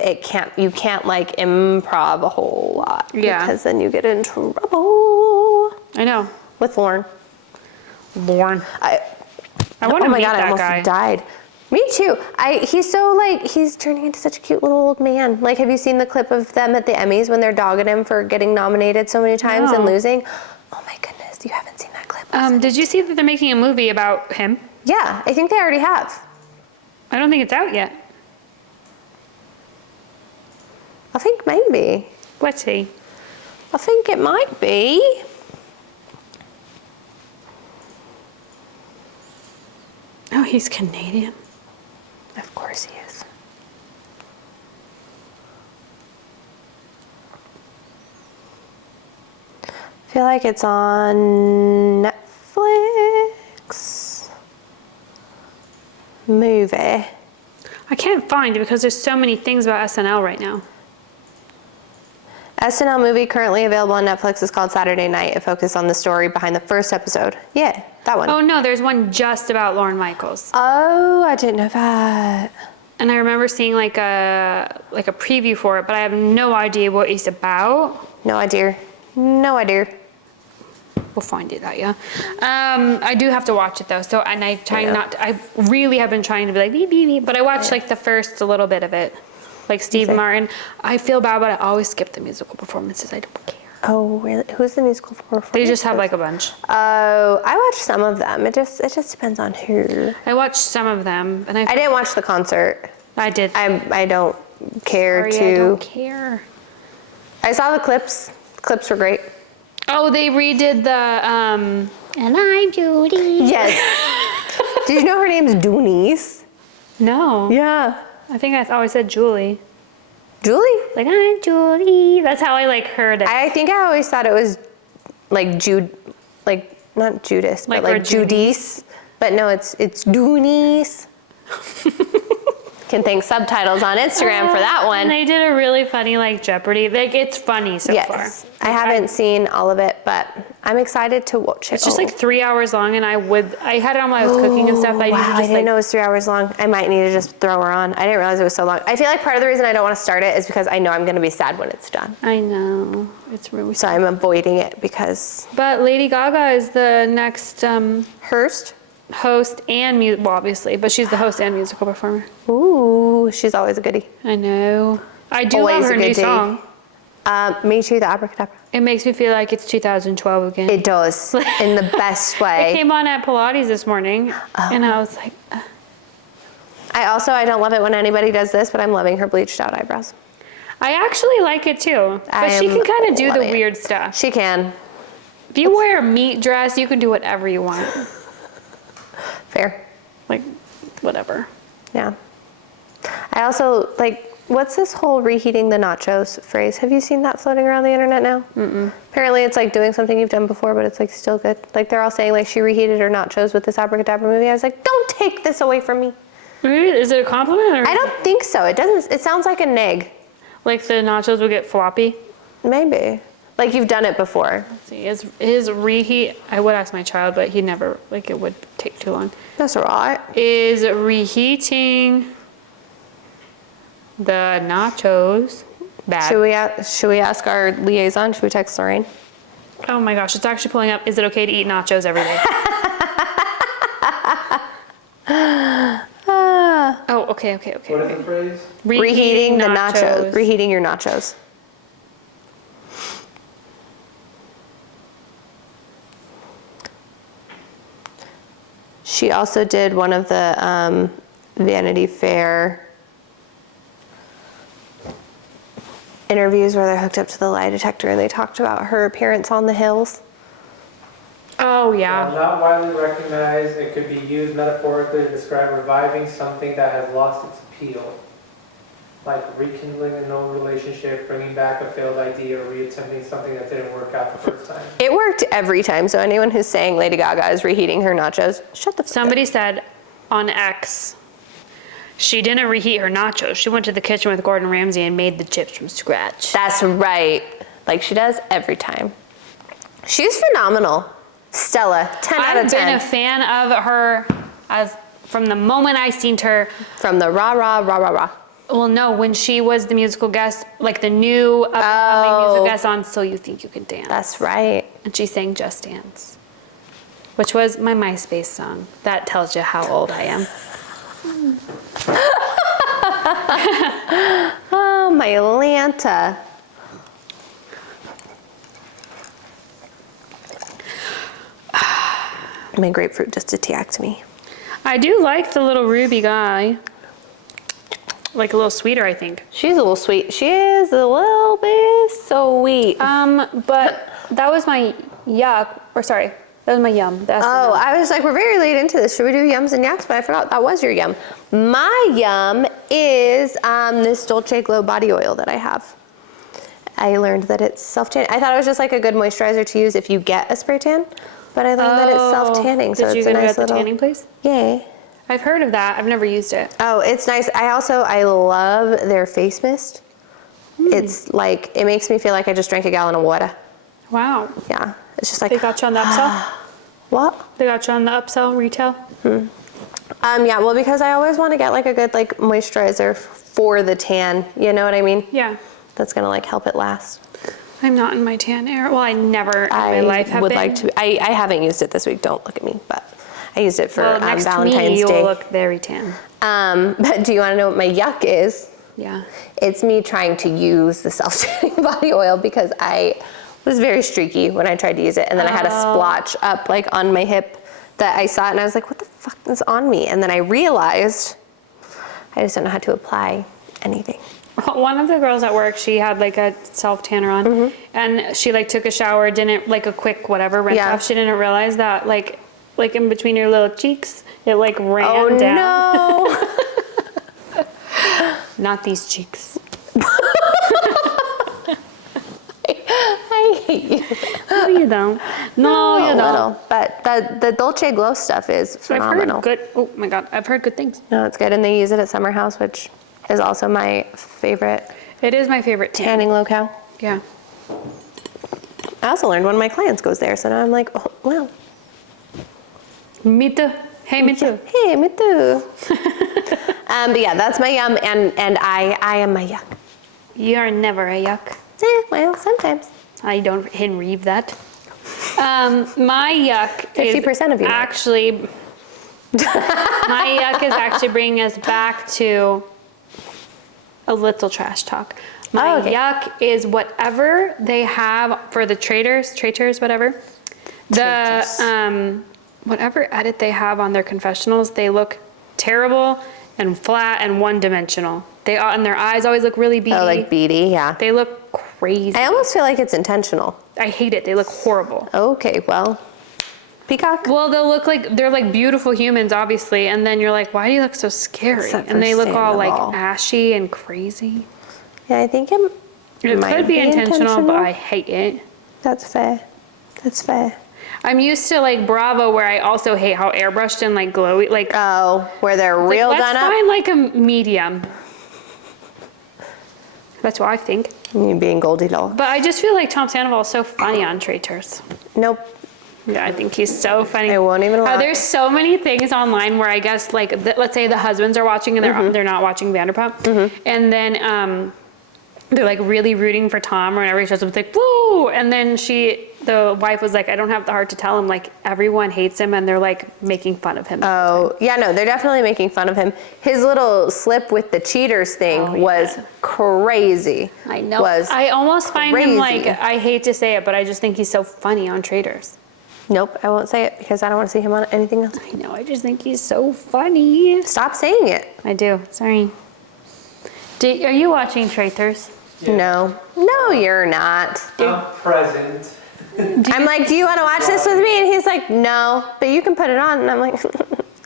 you can't like improv a whole lot. Yeah. Because then you get in trouble. I know. With Lorne. I want to meet God, that I almost guy. died. Me too. He's so like, he's turning into such a cute little old man. Like, have you seen the clip of them at the Emmys when they're dogging him for getting nominated so many times and losing? Oh my goodness, you haven't seen that clip. Did you see that they're making a movie about him? Yeah, I think they already have. I don't think it's out yet. I think maybe. Let's see. I think it might be. Oh, he's Canadian. Of course he is. I feel like it's on Netflix. Movie. I can't find it because there's so many things about SNL right now. SNL movie currently available on Netflix is called Saturday Night. It focuses on the story behind the first episode. Yeah, that one. Oh no, there's one just about Lorne Michaels. Oh, I didn't know that. And I remember seeing like a preview for it, but I have no idea what it's about. No idea. No idea. before I do that, yeah. I do have to watch it though. So, and I try not to, I really have been trying to be like, beep, beep, beep, but I watched like the first a little bit of it. Like Steve Martin. I feel bad, but I always skip the musical performances. I don't care. Oh, really? Who's the musical performer? They just have like a bunch. Oh, I watched some of them. It just depends on who. I watched some of them, and I didn't watch the concert. I did. I don't care Sorry, to. I don't care. I saw the clips. The clips were great. Oh, they redid the and I'm Judy. Yes. Did you know her name's Doonies? No. Yeah. I think I always said Julie. Julie? Like, I'm Julie. That's how I like heard it. I think I always thought it was like like not Judas, Like but like we're Judice. But no, it's Doonies. Can thank subtitles on Instagram for that one. And they did a really funny like Jeopardy. Like it's funny so far. Yes. I haven't seen all of it, but I'm excited to watch it. It's just like 3 hours long, and I had it on while I was cooking and stuff. Wow, I didn't know it was 3 hours long. I might need to just throw her on. I didn't realize it was so long. I feel like part of the reason I don't want to start it is because I know I'm going to be sad when it's done. I know. It's really So I'm avoiding it because. But Lady Gaga is the next Hearst? host and well, obviously, but she's the host and musical performer. Ooh, she's always a goodie. I know. I do Always love her a new good day. song. Me too, the Abracadabra. It makes me feel like it's 2012 again. It does, in the best It way. came on at Pilates this morning, and I was like, I don't love it when anybody does this, but I'm loving her bleached out eyebrows. I actually like it too. But she can kind of do the weird stuff. She can. If you wear a meat dress, you can do whatever you want. Fair. Like, whatever. Yeah. I also, like, what's this whole reheating the nachos phrase? Have you seen that floating around the internet now? Mm-mm. Apparently it's like doing something you've done before, but it's like still good. Like they're all saying like she reheated her nachos with this Abracadabra movie. I was like, don't take this away from me. Is it a compliment? Or I don't think so. It doesn't, it sounds like a neg. Like the nachos would get floppy? Maybe. Like you've done it before. Let's see, is reheat, I would ask my child, but he never, like it would take too long. That's all right. Is reheating the nachos bad? Should we ask our liaison? Should we text Lorraine? Oh my gosh, it's actually pulling up. Is it okay to eat nachos every day? Oh, okay. What is the phrase? Reheating the nachos. Reheating your nachos. She also did one of the Vanity Fair interviews where they're hooked up to the lie detector and they talked about her appearance on the hills. Oh, While yeah. not widely recognized, it could be used metaphorically to describe reviving something that has lost its appeal. Like rekindling an old relationship, bringing back a failed idea, or reattempting something that didn't work out the first time. It worked every time, so anyone who's saying Lady Gaga is reheating her nachos, shut the fuck up. Somebody said on X, she didn't reheat her nachos. She went to the kitchen with Gordon Ramsay and made the chips from scratch. That's right. Like she does every time. She's phenomenal. Stella, 10 out of 10. I've been a fan of her as from the moment I seen her. From the rah, rah, rah, rah, rah. Well, no, when she was the musical guest, like the new up-and-coming musical guest on So You Think You Can Dance. That's right. And she sang Just Dance, which was my MySpace song. That tells you how old I am. Oh, my Lanta. My grapefruit just attacked me. I do like the little Ruby guy. Like a little sweeter, I think. She's a little sweet. She is a little bit sweet. But that was my yuck, or sorry, that was my yum. That's Oh, I was like, we're very late into this. Should we do yums and yaks? But I forgot that was your yum. My yum is this Dolce Glow body oil that I have. I learned that it's self-tanning. I thought it was just like a good moisturizer to use if you get a spray tan, but I learned that it's self-tanning, so Did you it's a get it nice at the little. tanning place? Yay. I've heard of that. I've never used it. Oh, it's nice. I love their face mist. It's like, it makes me feel like I just drank a gallon of water. Wow. Yeah, it's just like. They got you on the upsell? What? They got you on the upsell retail? Yeah, well, because I always want to get like a good like moisturizer for the tan. You know what I mean? Yeah. That's gonna like help it last. I'm not in my tan era. Well, I never in my life have would been. like to. I haven't used it this week. Don't look at me, but I used it for well, next Valentine's to me, you'll Day. look very tan. But do you want to know what my yuck is? Yeah. It's me trying to use the self-tanning body oil because I was very streaky when I tried to use it, and then I had a splotch up like on my hip that I saw it, and I was like, what the fuck is on me? And then I realized I just don't know how to apply anything. One of the girls at work, she had like a self tanner on, and she like took a shower, didn't like a quick whatever rinse off. She didn't realize that like in between your little cheeks, it like ran down. Oh no! Not these cheeks. I hate you. No, you don't. No, you A don't. little, but the Dolce Glow stuff is phenomenal. I've heard good. Oh my god, I've heard good things. No, it's good, and they use it at Summer House, which is also my favorite It is my favorite tan. tanning locale. Yeah. I also learned one of my clients goes there, so now I'm like, oh, wow. Me too. Hey, me too. Hey, me too. But yeah, that's my yum, and I am my yuck. You are never a yuck. Well, sometimes. I don't Henrive that. My yuck 50% of you might. actually. My yuck is actually bringing us back to a little trash talk. My yuck is whatever they have for the traitors, whatever. The whatever edit they have on their confessionals, they look terrible and flat and one-dimensional. And their eyes always look really beady. Oh, like beady, yeah. They look crazy. I almost feel like it's intentional. I hate it. They look horrible. Okay, well, peacock. Well, they're like beautiful humans, obviously, and then you're like, why do you look so scary? Except And they look all like Sandoval. ashy and crazy. Yeah, I think it might could be intentional, but I hate it. That's fair. That's fair. I'm used to like Bravo, where I also hate how airbrushed and like glowy, like Oh, where they're real let's done up? find like a medium. That's what I think. You being Goldilocks. But I just feel like Tom Sandoval is so funny on Traitors. Nope. Yeah, I think he's so funny. I won't even lie. There's so many things online where I guess like let's say the husbands are watching and they're not watching Vanderpump, and then they're like really rooting for Tom, or whenever he shows up, it's like woo, and then the wife was like, I don't have the heart to tell him, like everyone hates him and they're like making fun of him. Oh, yeah, no, they're definitely making fun of him. His little slip with the cheaters thing was crazy. I know. Was I almost find him like, crazy. I hate to say it, but I just think he's so funny on Traitors. Nope, I won't say it because I don't want to see him on anything else. I know, I just think he's so funny. Stop saying it. I do, sorry. Are you watching Traitors? No. No, you're not. I'm present. I'm like, do you want to watch this with me? And he's like, no, but you can put it on. And I'm like,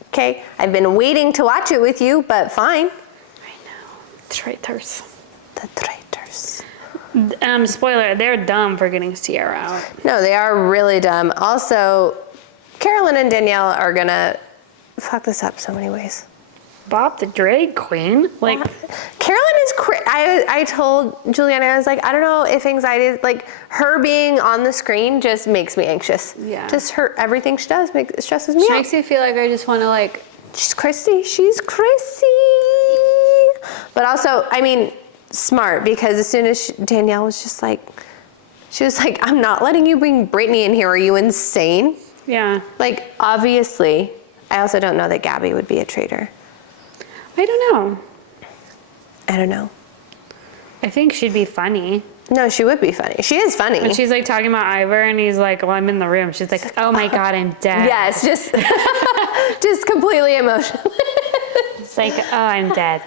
okay, I've been waiting to watch it with you, but fine. I know. Traitors. The traitors. Spoiler, they're dumb for getting Sierra out. No, they are really dumb. Also, Carolyn and Danielle are gonna fuck this up so many ways. Bob the drag queen? Like, Carolyn is I told Juliana, I was like, I don't know if anxiety, like her being on the screen just makes me anxious. Yeah. Just everything she does stresses me she out. makes me feel like I just want to like... She's crazy. She's crazy. But also, I mean, smart, because as soon as Danielle was just like, she was like, I'm not letting you bring Brittany in here. Are you insane? Yeah. Like, obviously, I also don't know that Gabby would be a traitor. I don't know. I don't know. I think she'd be funny. No, she would be funny. She is funny. And she's like talking about Ivor, and he's like, well, I'm in the room. She's like, oh my God, I'm dead. Yes, just completely emotional. It's like, oh, I'm dead.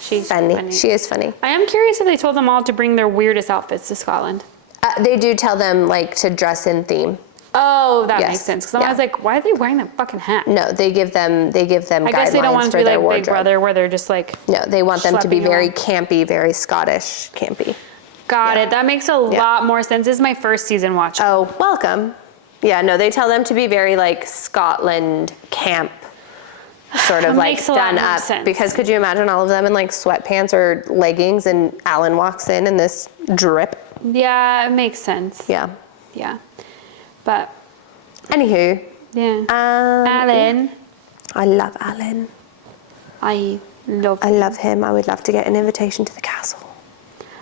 She's funny. She is funny. I am curious if they told them all to bring their weirdest outfits to Scotland. They do tell them like to dress in theme. Oh, that Yes. makes sense. Because I Yeah. was like, why are they wearing that fucking hat? No, they give them I guess they don't guidelines want it to for be their like wardrobe. Big Brother, where they're just like... No, they want them to be schlepping very around. campy, very Scottish campy. Got it. That makes a lot more sense. This is my first season watching. Oh, welcome. Yeah, no, they tell them to be very like Scotland camp, sort of That like makes a lot done more up. sense. Because could you imagine all of them in like sweatpants or leggings, and Alan walks in this drip? Yeah, it makes sense. Yeah. Yeah. But, Anywho, yeah. Alan. I love Alan. I love I love him. I would love to get an invitation to the castle.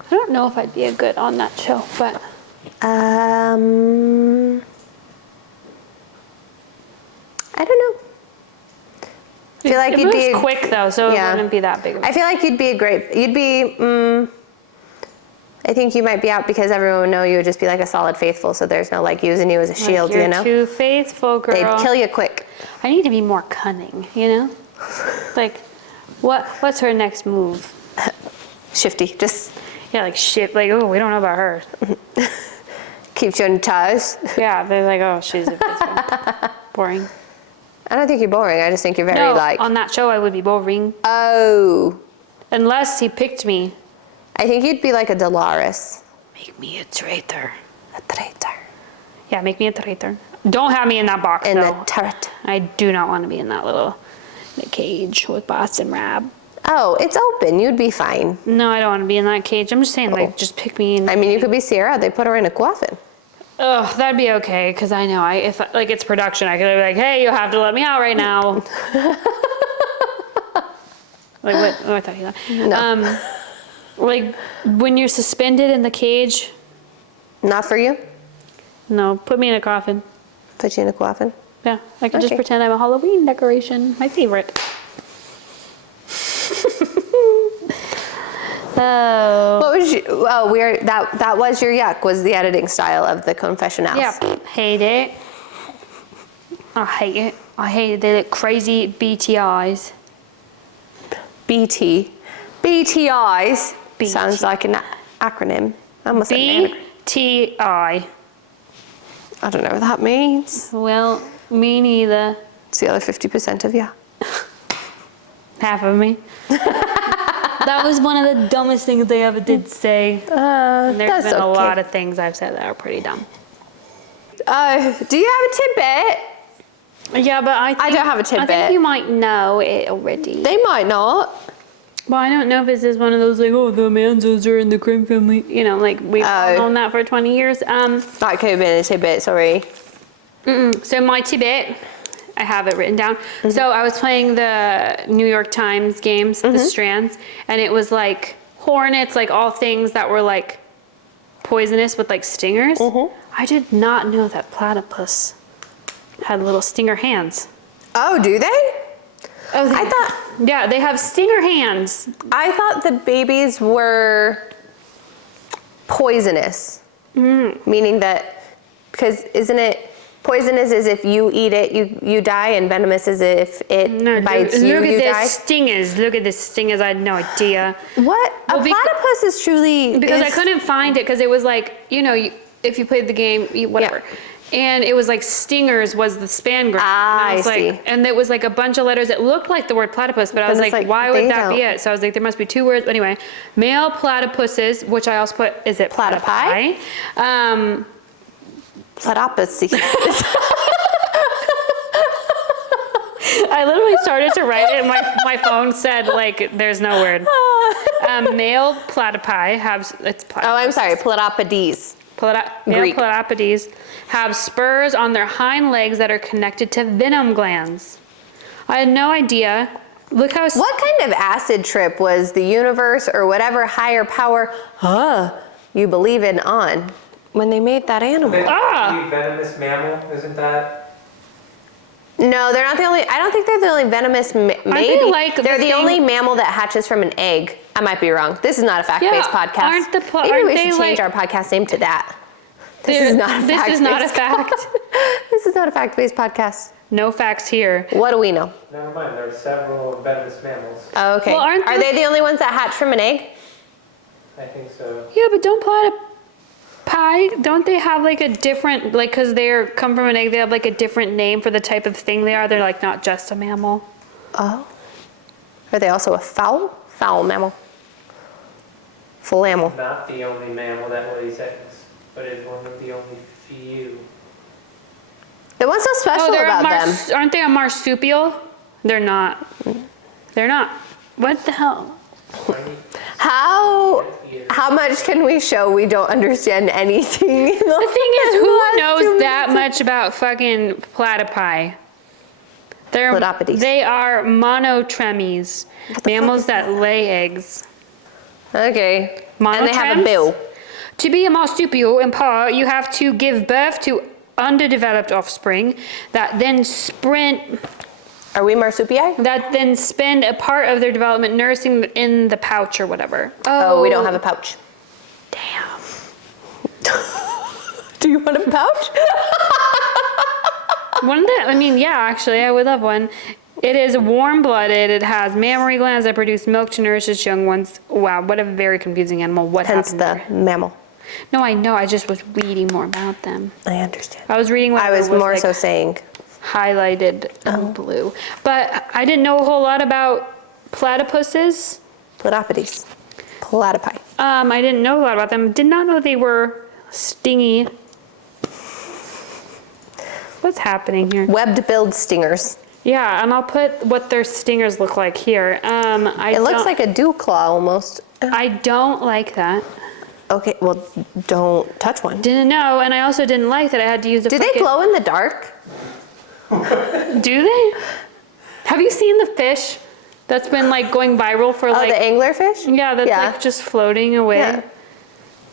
I don't know if I'd be a good on that show, but I don't know. I feel like it you'd be moves quick though, so yeah. it wouldn't be that big of a I feel like you'd be I think you might be out because everyone would know you would just be like a solid faithful, so there's no like using you as a shield, you're you know? too faithful, girl. They'd kill you quick. I need to be more cunning, you know? Like, what's her next move? Shifty, just Yeah, like shit, like, oh, we don't know about her. keeps you on your toes. Yeah, they're like, oh, she's a faithful. Boring. I don't think you're boring, I just think you're very No, like, on that show I would be boring. oh. Unless he picked me. I think you'd be like a Dolores. Make me a traitor. A traitor. Yeah, make me a traitor. Don't have me in that box, In though. the turret. I do not want to be in that little cage with Boston Rab. Oh, it's open, you'd be fine. No, I don't want to be in that cage. I'm just saying, Oh. like, just pick me in. I mean, you could be Sierra, they put her in a coffin. Ugh, that'd be okay, because I know if like it's production, I could be like, hey, you have to let me out right now. Like what? Oh, I thought you laughed. No. Like when you're suspended in the cage. Not for you? No, put me in a coffin. Put you in a coffin? Yeah, I can just Okay. pretend I'm a Halloween decoration. My favorite. Oh. What was you, oh, that was your yuck, was the editing style of the confessionals. Yeah, hate it. I hate it. I hate the crazy BTIs. BTIs. BT. Sounds like an acronym. I almost said an anagram. BTI. I don't know what that means. Well, me neither. It's the other 50% of you. Half of me. That was one of the dumbest things they ever did say. And there's That's been a okay. lot of things I've said that are pretty dumb. Do you have a tidbit? Yeah, but I don't have a I tidbit. think you might know it already. They might not. Well, I don't know if this is one of those like, oh, the Manzos are in the Grimm family. You know, like we've all known that for 20 years. That could have been a tidbit, sorry. So my tidbit, I have it written down. So I was playing the New York Times games, the Strands, and it was like hornets, like all things that were like poisonous with like stingers. I did not know that platypus had little stinger hands. Oh, do they? Oh, I thought yeah, they have stinger hands. I thought the babies were poisonous. Meaning that, because isn't it poisonous is if you eat it, you die, and venomous is if it bites you, look you at die? this stingers. Look at this stingers. I had no idea. What? Well, A platypus is truly... Because I is- couldn't find it because it was like, you know, if you played the game, whatever. And it was like stingers was the span graph. Ah, and I was I like, see. and it was like a bunch of letters. It looked like the word platypus, but I was it's like, like, why they would that be don't. it? So I was like, there must be two words. Anyway, male platypuses, which I also put, is it Platypi? platypi? Platypus. I literally started to write it and my phone said like, there's no word. Male platypi have, it's Oh, I'm sorry, platypodes. Male Greek. platypodes have spurs on their hind legs that are connected to venom glands. I had no idea. Look how... What kind of acid trip was the universe or whatever higher power you believe in on when they made that animal? The venomous mammal, isn't that? No, they're not the only. I don't think they're the only venomous. Maybe they like they're the the thing- only mammal that hatches from an egg. I might be wrong. This is not a fact-based Yeah, podcast. aren't the Maybe aren't we they should change like- our podcast name to that. This is not a This is not a fact-based- fact. This is not a fact-based podcast. No facts here. What do we know? Never mind, there are several venomous mammals. Oh, okay. Well, aren't Are there- they the only ones that hatch from an egg? I think so. Yeah, but don't platypi, don't they have like a different, like, because they're come from an egg, they have like a different name for the type of thing they are? They're like not just a mammal. Oh. Are they also a fowl? Fowl mammal. Full mammal. Not the only mammal that lays eggs, but is one of the only few. Then what's so special they're about them? aren't they a marsupial? They're not. They're not. What the hell? How much can we show we don't understand anything? The thing is, who knows that much about fucking platypi? Platypodes. They are monotremes, mammals that lay eggs. Okay. And they have a Monotremes? bill. To be a marsupial, in part, you have to give birth to underdeveloped offspring that then Are we marsupial? spend a part of their development nursing in the pouch or whatever. Oh, we don't have a pouch. Damn. Do you want a pouch? Actually, I would love one. It is warm-blooded. It has mammary glands that produce milk to nourish its young ones. Wow, what a very confusing animal. What Hence happened the there? mammal. No, I know. I just was reading more about them. I understand. I was reading what I was more so saying. highlighted in blue. But I didn't know a whole lot about platypuses. Platypodes. Platypi. I didn't know a lot about them. Did not know they were stingy. What's happening here? Webbed-billed stingers. Yeah, and I'll put what their stingers look like here. It looks like a dew claw almost. I don't like that. Okay, well, don't touch one. Didn't know, and I also didn't like that I had to use a Do they glow in the dark? Do they? Have you seen the fish that's been like going viral for like... Oh, the anglerfish? Yeah, that's like just floating away. Yeah.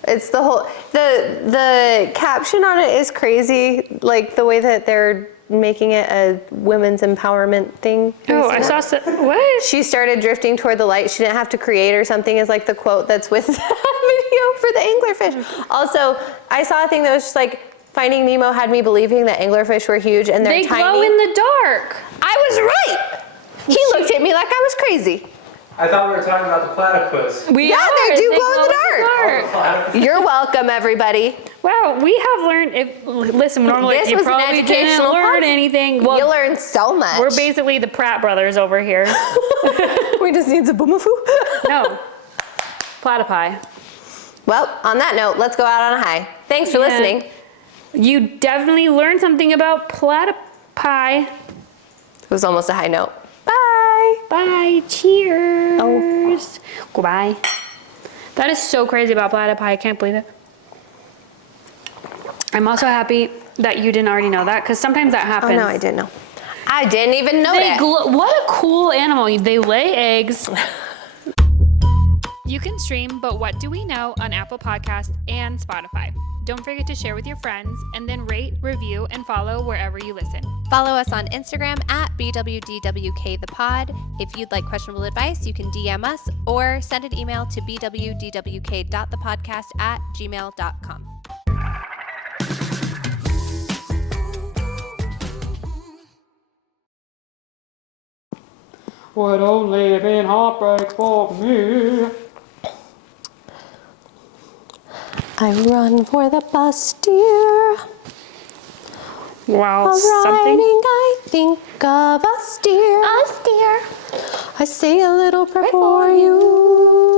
It's the whole, the caption on it is crazy, like the way that they're making it a women's empowerment thing. Oh, I saw what? She started drifting toward the light. She didn't have to create or something is like the quote that's with the video for the anglerfish. Also, I saw a thing that was just like, Finding Nemo had me believing that anglerfish were huge and they're tiny. They glow in the dark. I was right. He looked at me like I was crazy. I thought we were talking about the platypus. They do glow in the dark. You're welcome, everybody. Wow, we have learned. Listen, normally This you was an probably didn't educational learn podcast. anything. You learned so much. We're basically the Pratt brothers over here. We just need some boomafoo. No, platypi. Well, on that note, let's go out on a high. Thanks for listening. You definitely learned something about platypi. It was almost a high note. Bye. Bye. Cheers. Oh. Goodbye. That is so crazy about platypi. I can't believe it. I'm also happy that you didn't already know that, because sometimes that happens. Oh, no, I didn't know. I didn't even know that. What a cool animal. They lay eggs. You can stream But What Do We Know on Apple Podcasts and Spotify. Don't forget to share with your friends, and then rate, review, and follow wherever you listen. Follow us on Instagram at BWDWK the pod. If you'd like questionable advice, you can DM us or send an email to bwdwk.thepodcast@gmail.com. Would only been heartbreak for me. I run for the bus, dear. Wow, While something. riding, I think of us, dear. Us, dear. I say a little prayer for you.